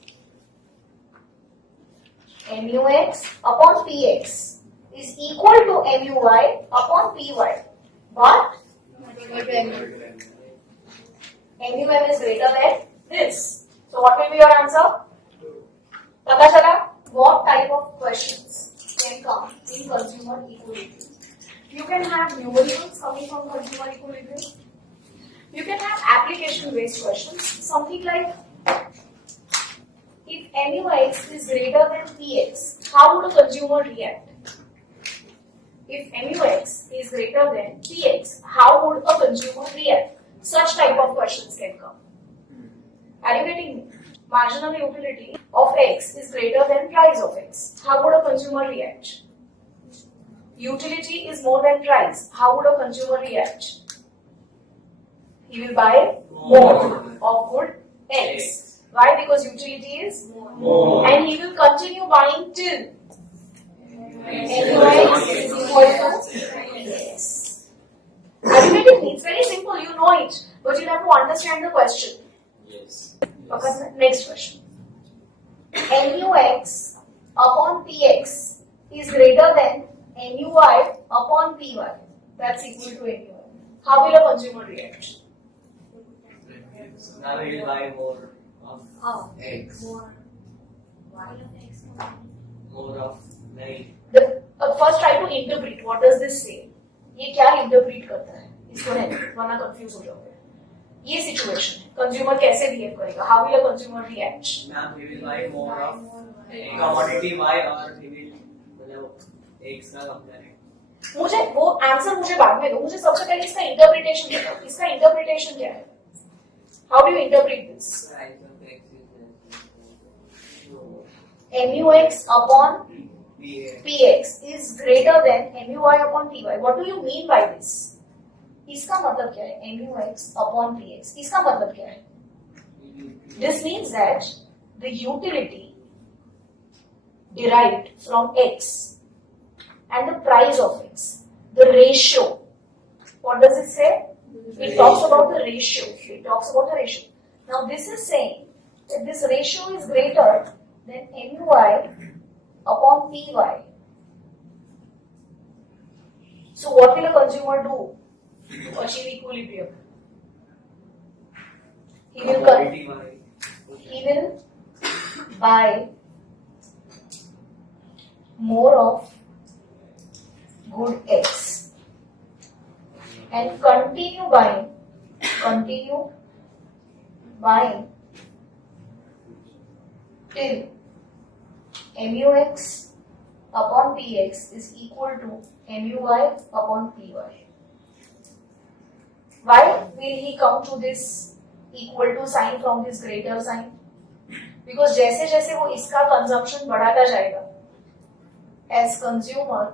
MUX upon PX is equal to MUY upon PY. But MUM is greater than this. So what will be your answer? Pata chala? What type of questions can come in consumer equilibrium? You can have numericals coming from consumer equilibrium. You can have application-based questions. Something like, if MUX is greater than PX, how would a consumer react? If MUX is greater than PX, how would a consumer react? Such type of questions can come. Are you getting me? Marginal utility of X is greater than price of X. How would a consumer react? Utility is more than price. How would a consumer react? He will buy more of good X. Why? Because utility is more. and he will continue buying till MUX is equal to yes. Are you getting me? It's very simple, you know it, but you have to understand the question. Yes. Okay, next question. MUX upon PX is greater than MUY upon PY. That's equal to MUY. How will a consumer react? Now we will buy more of How? X. More. Why of X? More of like First try to interpret. What does this say? ये क्या interpret करता है? इसको है वरना confuse हो जाओगे. ये situation है. Consumer कैसे behave करेगा? How will a consumer react? now we will buy more of commodity Y or we will मतलब X का कंपेयर मुझे वो आंसर मुझे बाद में दो. मुझे सबसे पहले इसका interpretation बताओ. इसका interpretation क्या है? How do you interpret this? price of X is MUX upon PX. PX is greater than MUY upon PY. What do you mean by this? इसका मतलब क्या है? MUX upon PX. इसका मतलब क्या है? This means that the utility derived from X and the price of X, the ratio. What does it say? It talks about the ratio. It talks about the ratio. Now this is saying that this ratio is greater than MUY upon PY. So what will a consumer do to achieve equilibrium? He will buy more of good X and continue buying till MUX upon PX is equal to MUY upon PY. Why will he come to this equal to sign from this greater sign? Because जैसे जैसे वो इसका consumption बढ़ाता जाएगा, as consumer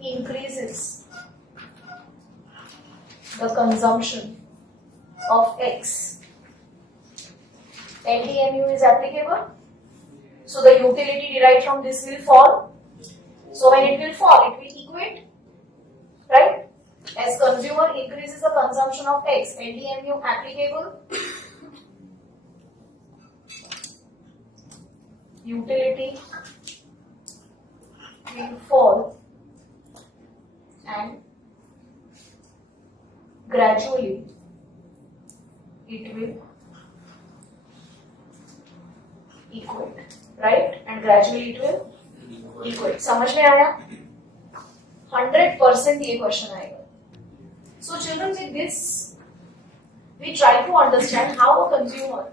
increases the consumption of X, LDMU is applicable. So the utility derived from this will fall. So when it will fall, it will equate, right? As consumer increases the consumption of X, LDMU applicable. Utility will fall and gradually it will equate, right? And gradually it will equate. समझ में आया? 100% ये question आएगा. So children, with this, we try to understand how a consumer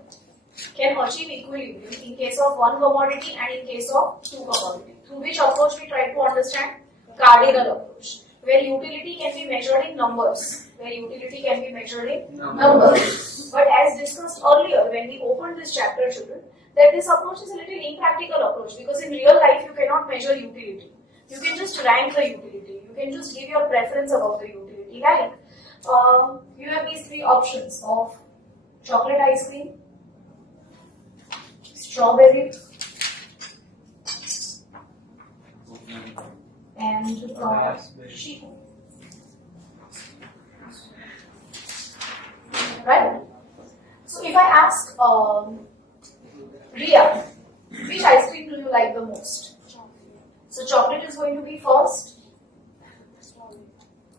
can achieve equilibrium in case of one commodity and in case of two commodities. Through which approach we try to understand? Cardinal approach, where utility can be measured in numbers. Where utility can be measured in numbers. But as discussed earlier when we opened this chapter, children, that this approach is a little impractical approach because in real life you cannot measure utility. You can just rank the utility. You can just give your preference about the utility. Like you have these three options of chocolate ice cream, strawberry, and sheep. Right? So if I ask Ria, which ice cream do you like the most? So chocolate is going to be first,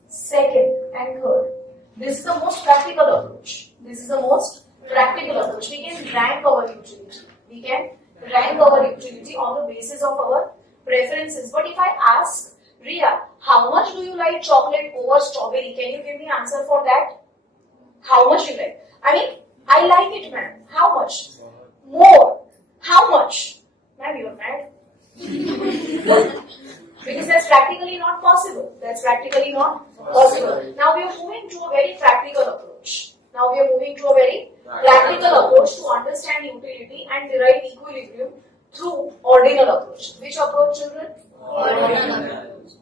second, and third. This is the most practical approach. This is the most practical approach. We can rank our utility. We can rank our utility on the basis of our preferences. But if I ask Ria, how much do you like chocolate over strawberry? Can you give me answer for that? How much you like? I mean, I like it, ma'am. How much? More. How much? Ma'am, you're mad. Because that's practically not possible. That's practically not possible. Now we are moving to a very practical approach. Now we are moving to a very practical approach to understand utility and derive equilibrium through ordinal approach. Which approach, children?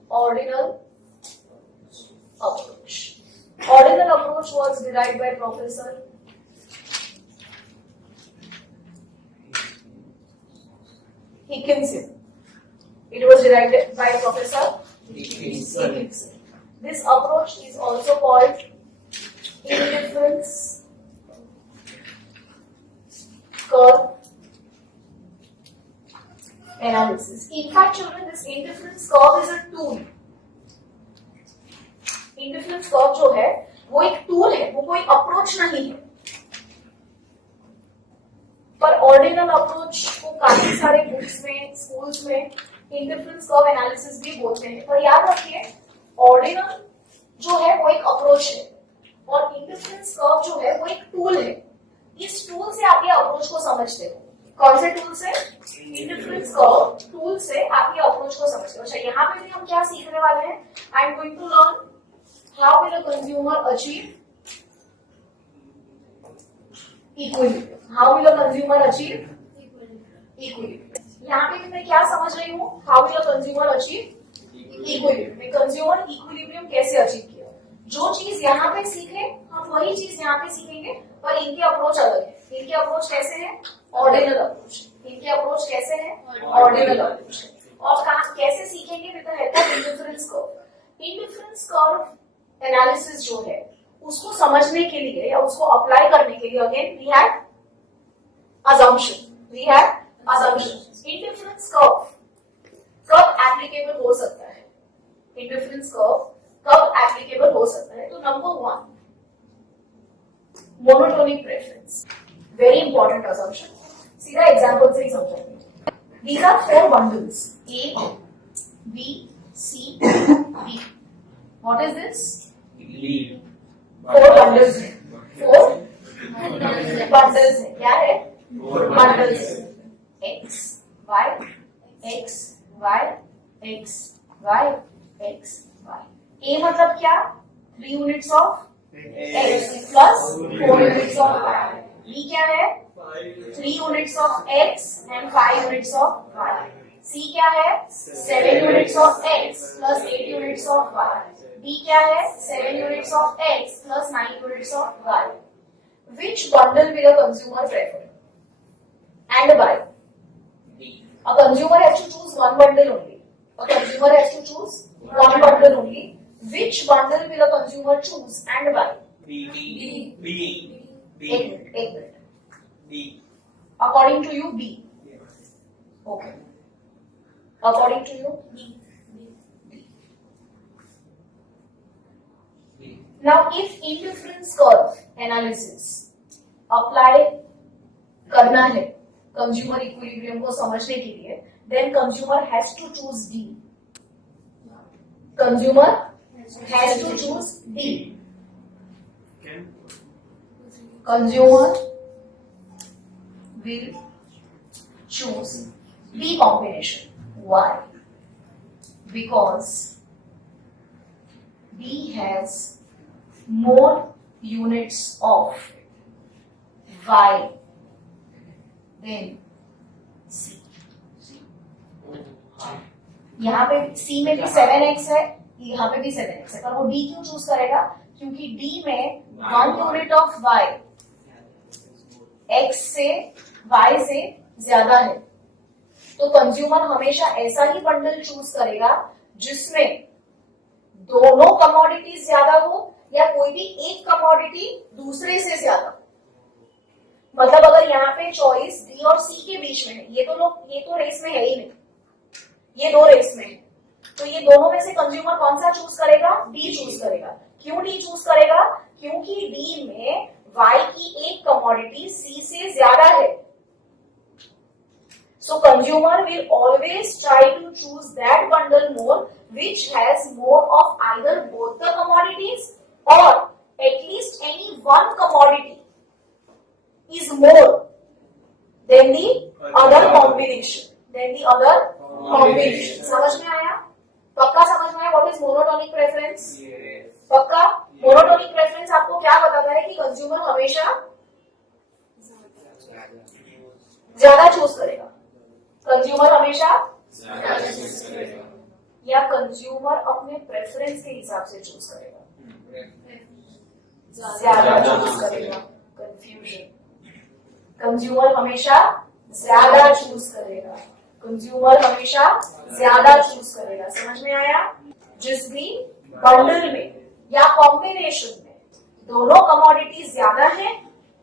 Ordinal approach. Ordinal approach was derived by Professor Higginson. It was derived by Professor Higginson. This approach is also called indifference curve analysis. In fact, children, this indifference curve is a tool. Indifference curve जो है वो एक tool है, वो कोई approach नहीं है. पर ऑर्डिनल अप्रोच को काफी सारे बुक्स में, स्कूल्स में इंडिफरेंस कर्व एनालिसिस भी बोलते हैं. पर याद रखिए, ऑर्डिनल जो है वो एक अप्रोच है और इंडिफरेंस कर्व जो है वो एक टूल है. इस टूल से आप ये अप्रोच को समझते हो. कौन से टूल से? इंडिफरेंस कर्व टूल से आप ये अप्रोच को समझते हो. अच्छा, यहाँ पे भी हम क्या सीखने वाले हैं? I am going to learn how will a consumer achieve equilibrium? How will a consumer achieve equilibrium? यहाँ पे मैं क्या समझ रही हूँ? How will a consumer achieve equilibrium? मैं consumer equilibrium कैसे अचीव किया? जो चीज यहाँ पे सीखे हम वही चीज यहाँ पे सीखेंगे, पर इनके अप्रोच अलग है. इनके अप्रोच कैसे है? Ordinal approach. इनके अप्रोच कैसे है? Ordinal approach. और कैसे सीखेंगे? With the help of indifference curve. Indifference curve analysis जो है उसको समझने के लिए या उसको अप्लाई करने के लिए again we have assumption. Indifference curve कब एप्लीकेबल हो सकता है? इंडिफरेंस कर्व कब एप्लीकेबल हो सकता है? तो number 1, monotonic preference. Very important assumption. सीधा एग्जांपल से ही समझेंगे. These are 4 bundles, A, B, C, D. What is this? 4 bundles है. 4 bundles है. क्या है? bundles x y x y x y x y. a मतलब क्या? 3 units of x plus 4 units of y. b क्या है? 3 units of x and 5 units of y. c क्या है? 7 units of x plus 8 units of y. d क्या है? 7 units of x plus 9 units of y. Which bundle will a consumer prefer? And why? A consumer has to choose one bundle only. A consumer has to choose one bundle only. Which bundle will a consumer choose and why? B. एक minute. B. According to you, B. Okay. According to you, B. Now, if indifference curve analysis apply करना है consumer equilibrium को समझने के लिए, then consumer has to choose D. Consumer has to choose D. Consumer will choose D combination. Why? Because D has more units of y than c. यहाँ पे c में भी 7x है, यहाँ पे भी 7x है, पर वो d क्यों चूज करेगा? क्योंकि d में 1 यूनिट ऑफ y x से y से ज्यादा है. तो कंज्यूमर हमेशा ऐसा ही बंडल चूज करेगा जिसमें दोनों कमोडिटीज ज्यादा हो या कोई भी एक कमोडिटी दूसरे से ज्यादा. मतलब अगर यहाँ पे चॉइस डी और सी के बीच में है, ये तो रेस में है ही नहीं, ये दो रेस में है, तो ये दोनों में से कंज्यूमर कौन सा चूज करेगा? डी चूज करेगा. क्यों डी चूज करेगा? क्योंकि डी में वाई की एक कमोडिटी सी से ज्यादा है. So consumer will always try to choose that bundle more which has more of either both the commodities or at least any one commodity is more than the other combination. समझ में आया? पक्का समझ में आया? What is monotonic preference? पक्का monotonic preference आपको क्या बताता है कि कंज्यूमर हमेशा ज्यादा चूज करेगा. कंज्यूमर हमेशा या कंज्यूमर अपने प्रेफरेंस के हिसाब से चूज करेगा? ज्यादा चूज करेगा. कंफ्यूजन. कंज्यूमर हमेशा ज्यादा चूज करेगा. कंज्यूमर हमेशा ज्यादा चूज करेगा. समझ में आया? जिस भी बंडल में या कॉम्बिनेशन में दोनों कमोडिटी ज्यादा है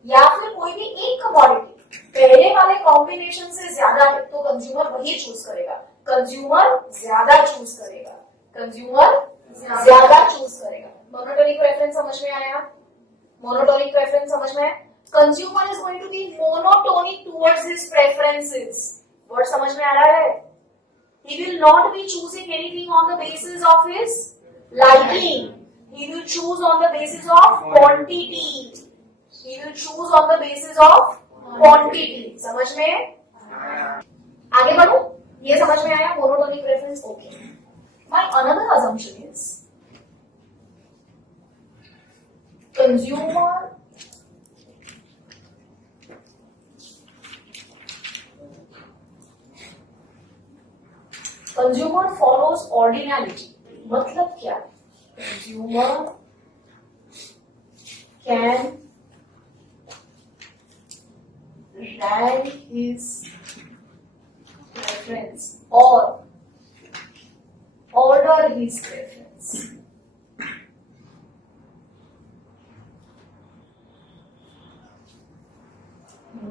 या फिर कोई भी एक कमोडिटी पहले वाले कॉम्बिनेशन से ज्यादा है, तो कंज्यूमर वही चूज करेगा. कंज्यूमर ज्यादा चूज करेगा. कंज्यूमर ज्यादा चूज करेगा. मोनोटोनिक प्रेफरेंस समझ में आया? मोनोटोनिक प्रेफरेंस समझ में आया? Consumer is going to be monotonic towards his preferences. Word समझ में आ रहा है? He will not be choosing anything on the basis of his liking. He will choose on the basis of quantity. He will choose on the basis of quantity. समझ में? आगे बढ़ो. ये समझ में आया? Monotonic preference. Okay. My another assumption is consumer follows ordinality. मतलब क्या? Consumer can rank his preference or order his preference.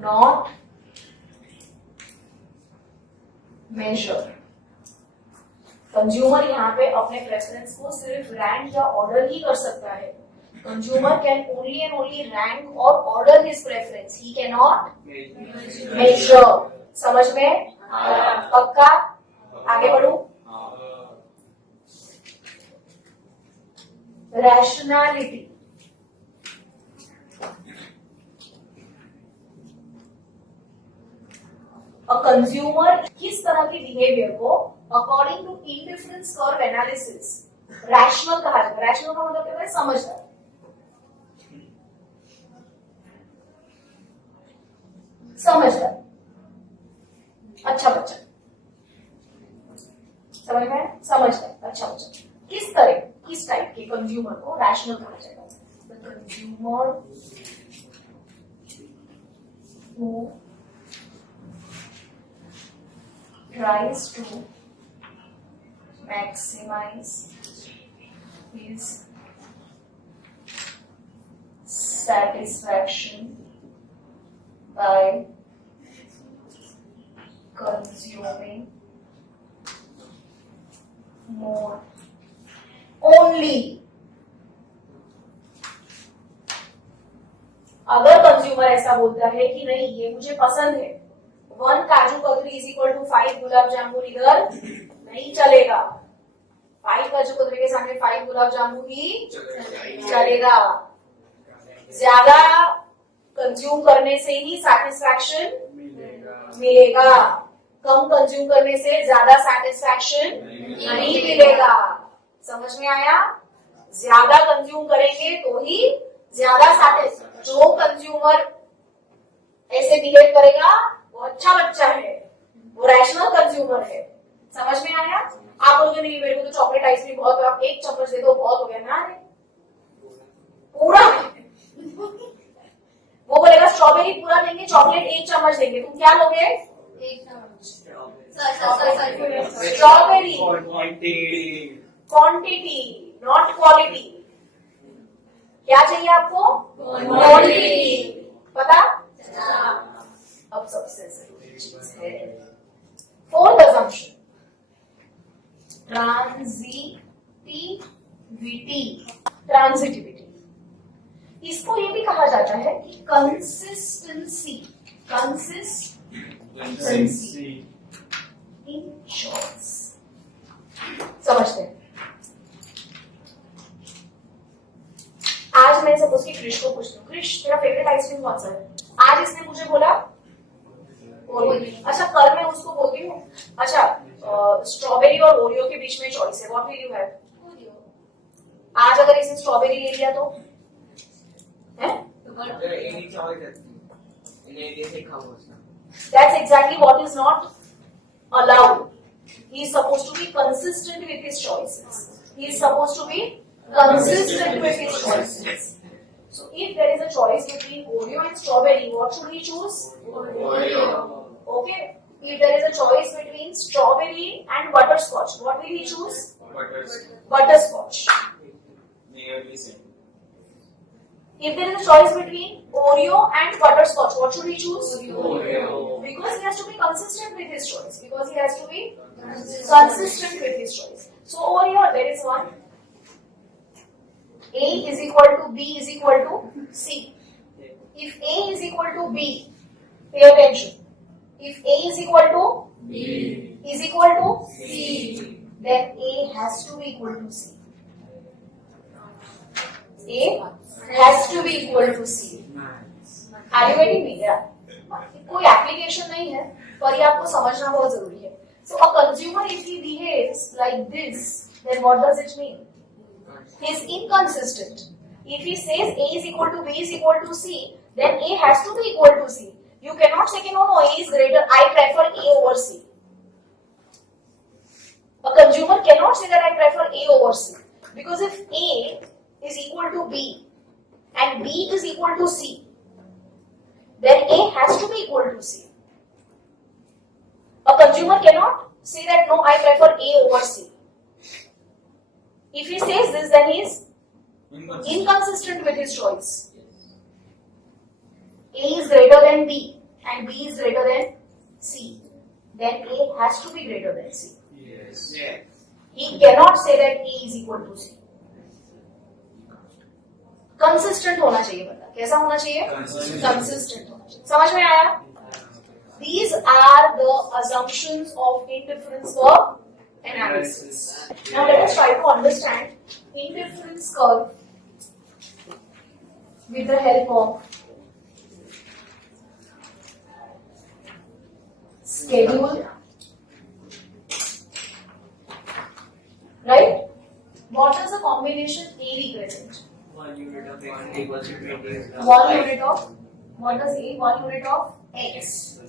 Not measure. Consumer यहाँ पे अपने प्रेफरेंस को सिर्फ रैंक या ऑर्डर ही कर सकता है. Consumer can only and only rank और order his preference. He can not measure. समझ में? पक्का? आगे बढ़ो. रैशनैलिटी. अ कंज्यूमर किस तरह की बिहेवियर को according to indifference curve analysis rational कहा जाता है। रैशनल का मतलब क्या है? समझदार। समझदार, अच्छा बच्चा, समझ में? समझदार, अच्छा बच्चा। किस तरह, किस टाइप के कंज्यूमर को रैशनल कहा जाएगा? The consumer who tries to maximize his satisfaction by consuming more only। अगर कंज्यूमर ऐसा बोलता है कि नहीं ये मुझे पसंद है, 1 काजू कतरी is equal to 5 gulab jamun, इधर नहीं चलेगा। 5 काजू कतरी के सामने 5 गुलाब जामुन ही चलेगा। ज्यादा कंज्यूम करने से ही सैटिस्फैक्शन मिलेगा, कम कंज्यूम करने से ज्यादा सैटिस्फैक्शन नहीं मिलेगा। समझ में आया? ज्यादा कंज्यूम करेंगे तो ही ज्यादा सैटिस्फैक्शन। जो कंज्यूमर ऐसे बिहेव करेगा वो अच्छा बच्चा है, वो रैशनल कंज्यूमर है। समझ में आया? आप बोलोगे नहीं मेरे को तो चॉकलेट आइसक्रीम बहुत, आप 1 चम्मच दे दो बहुत हो गया ना। अरे पूरा वो बोलेगा स्ट्रॉबेरी पूरा देंगे, चॉकलेट 1 चम्मच देंगे, तुम क्या लोगे? 1 चम्मच। Strawberry quantity quantity not quality. क्या चाहिए आपको? क्वांटिटी। पता? अब सबसे जरूरी चीज है फोर्थ assumption, ट्रांजिटिविटी। इसको ये भी कहा जाता है कि कंसिस्टेंसी इन चॉइस। समझते हैं? आज मैं सपोज कि क्रिश को पूछती हूँ, क्रिश तेरा फेवरेट आइसक्रीम कौन सा है? आज इसने मुझे बोला ओरियो। अच्छा कल मैं उसको बोलती हूँ अच्छा स्ट्रॉबेरी और ओरियो के बीच में चॉइस है, what will you have? Oreo. आज अगर इसने स्ट्रॉबेरी ले लिया तो है? एनी चॉइस है, इन्हें ये देखा हो उसका। That's exactly what is not allowed. He is supposed to be consistent with his choices. He is supposed to be consistent with his choices. So if there is a choice between Oreo and strawberry, what should he choose? Oreo. Okay. If there is a choice between strawberry and butterscotch, what will he choose? Butterscotch. Nearly same. If there is a choice between Oreo and butterscotch, what should he choose? Oreo. Because he has to be consistent with his choice. Because he has to be consistent with his choice. So over here there is one. A is equal to B is equal to C. If A is equal to B, pay attention. If A is equal to B. is equal to C. then A has to be equal to C. A has to be equal to C. Are you getting me? Yeah. कोई application नहीं है पर ये आपको समझना बहुत जरूरी है. So a consumer if he behaves like this, then what does it mean? He is inconsistent. If he says A is equal to B is equal to C, then A has to be equal to C. You cannot say no, A is greater. I prefer A over C. A consumer cannot say that I prefer A over C, because if A is equal to B and B is equal to C, then A has to be equal to C. A consumer cannot say that no, I prefer A over C. If he says this, then he is inconsistent with his choice. A is greater than B and B is greater than C. Then A has to be greater than C. Yes. He cannot say that A is equal to C. Consistent होना चाहिए बंदा. कैसा होना चाहिए? Consistent होना चाहिए. समझ में आया? These are the assumptions of indifference curve analysis. Now let us try to understand indifference curve with the help of schedule, right? What does the combination A represent? 1 unit of x equals to 20 unit of 1 unit of, what does A? 1 unit of x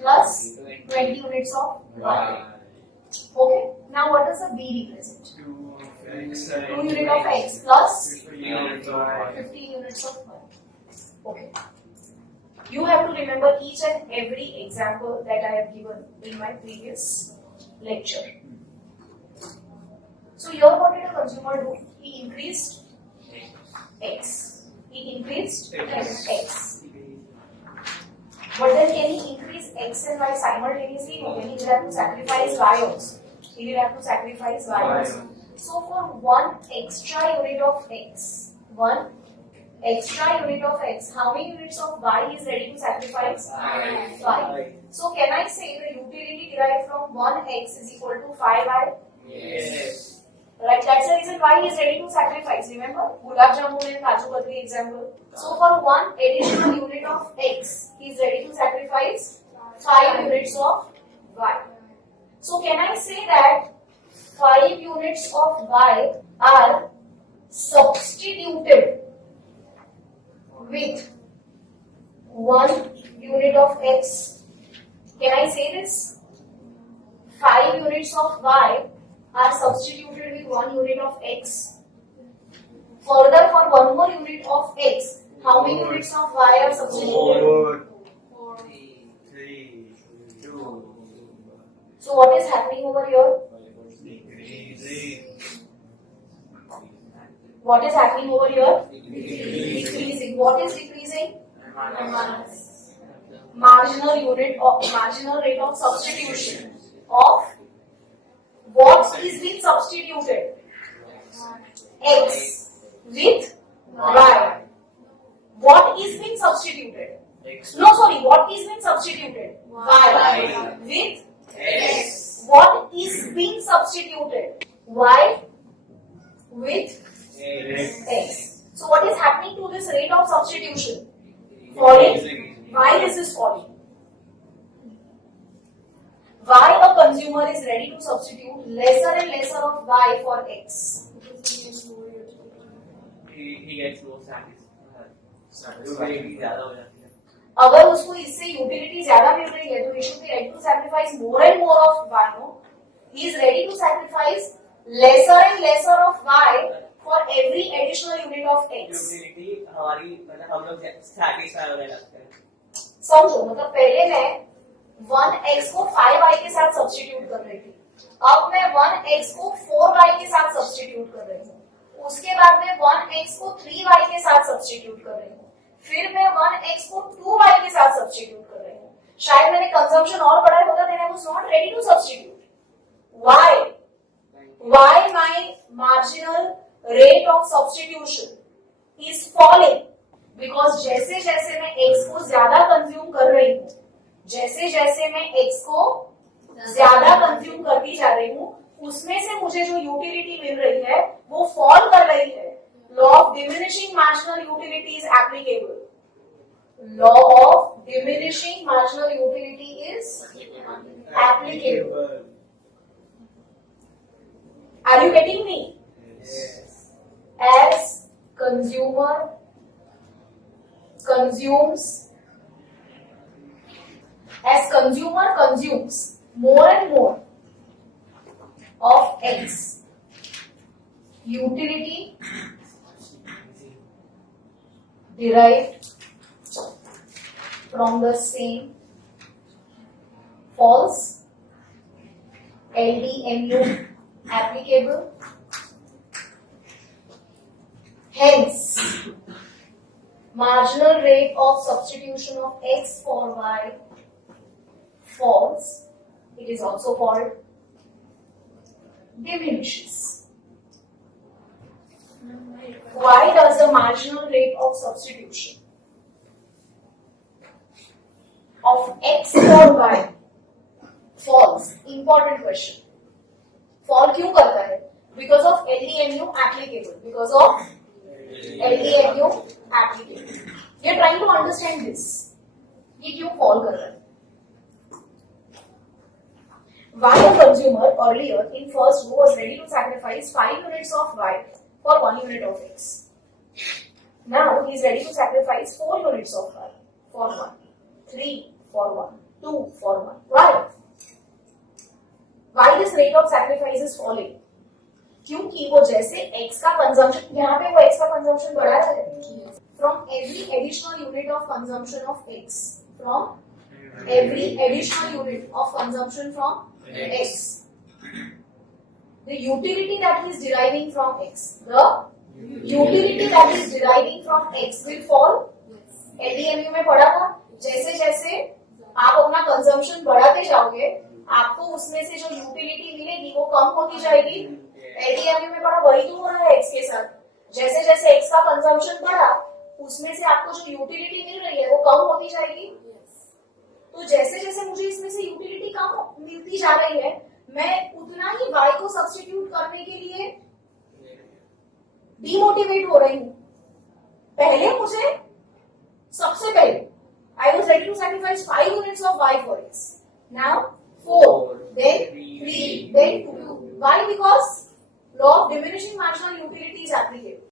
plus 20 units of y. Okay. Now what does the B represent? 2 of x 2 unit of x plus 15 units of y. 15 units of y. Okay. You have to remember each and every example that I have given in my previous lecture. So here what did the consumer do? He increased x. He increased x. But then can he increase x and y simultaneously? No, then he will have to sacrifice y also. He will have to sacrifice y also. So for one extra unit of x, how many units of y is ready to sacrifice? 5. So can I say the utility derived from 1x is equal to 5y? Yes. Right, that's the reason why he is ready to sacrifice. Remember, gulab jamun and kaju katli example. So for one additional unit of x, he is ready to sacrifice 5 units of y. So can I say that 5 units of y are substituted with 1 unit of x? Can I say this? 5 units of y are substituted with 1 unit of x. Further, for 1 more unit of x, how many units of y are substituted? 3, 2. So what is happening over here? What is happening over here? Decreasing. What is decreasing? Marginal rate of substitution of what is being substituted? X with y. What is being substituted? What is being substituted? Y with X. What is being substituted? Y with x. So what is happening to this rate of substitution? Falling. Why this is falling? Why a consumer is ready to substitute lesser and lesser of y for x? He gets more satisfied. ज़्यादा हो जाती है. अगर उसको इससे utility ज्यादा मिल रही है तो he should be ready to sacrifice more and more of y. No, he is ready to sacrifice lesser and lesser of y for every additional unit of x. Utility हमारी मतलब हम लोग satisfy होने लगते हैं. समझो, मतलब पहले मैं 1x को 5y के साथ सब्स्टिट्यूट कर रही थी, अब मैं 1x को 4y के साथ सब्स्टिट्यूट कर रही हूँ, उसके बाद मैं 1x को 3y के साथ सब्स्टिट्यूट कर रही हूँ, फिर मैं 1x को 2y के साथ सब्स्टिट्यूट कर रही हूँ. शायद मैंने कंजम्पशन और बढ़ाया होता, then I was not ready to substitute. Why? Why my marginal rate of substitution is falling? Because जैसे जैसे मैं x को ज्यादा कंज्यूम कर रही हूँ, जैसे जैसे मैं x को ज्यादा कंज्यूम करती जा रही हूँ, उसमें से मुझे जो यूटिलिटी मिल रही है वो फॉल कर रही है. Law of diminishing marginal utility is applicable. Law of diminishing marginal utility is applicable. Are you getting me? Yes. As consumer consumes more and more of X, utility derived from the same falls. LDMU applicable. Hence, marginal rate of substitution of X for Y falls. It is also called diminishes. Why does the marginal rate of substitution of X for Y falls? Important question. Fall क्यों करता है? Because of LDMU applicable. Because of LDMU applicable. We are trying to understand this. ये क्यों fall कर रहा है? Why a consumer earlier in first row was ready to sacrifice 5 units of Y for 1 unit of X. Now he is ready to sacrifice 4 units of Y for 1, 3 for 1, 2 for 1. Why? Why this rate of sacrifice is falling? क्योंकि वो जैसे X का consumption, यहाँ पे वो X का consumption बढ़ा रहा है. From every additional unit of consumption of X, from every additional unit of consumption from X, the utility that he is deriving from X, the utility that is deriving from X will fall. एडीएमयू में पढ़ा था, जैसे जैसे आप अपना consumption बढ़ाते जाओगे आपको उसमें से जो यूटिलिटी मिलेगी वो कम होती जाएगी. एडीएमयू में पढ़ा, वही तो हो रहा है एक्स के साथ. जैसे जैसे एक्स का कंजम्पशन बढ़ा उसमें से आपको जो यूटिलिटी मिल रही है वो कम होती जाएगी. तो जैसे जैसे मुझे इसमें से यूटिलिटी कम मिलती जा रही है मैं उतना ही वाई को सब्स्टिट्यूट करने के लिए डिमोटिवेट हो रही हूं. पहले मुझे सबसे पहले I was ready to sacrifice 5 units of Y for X. Now 4, then 3, then 2. Why? Because law of diminishing marginal utility is applicable.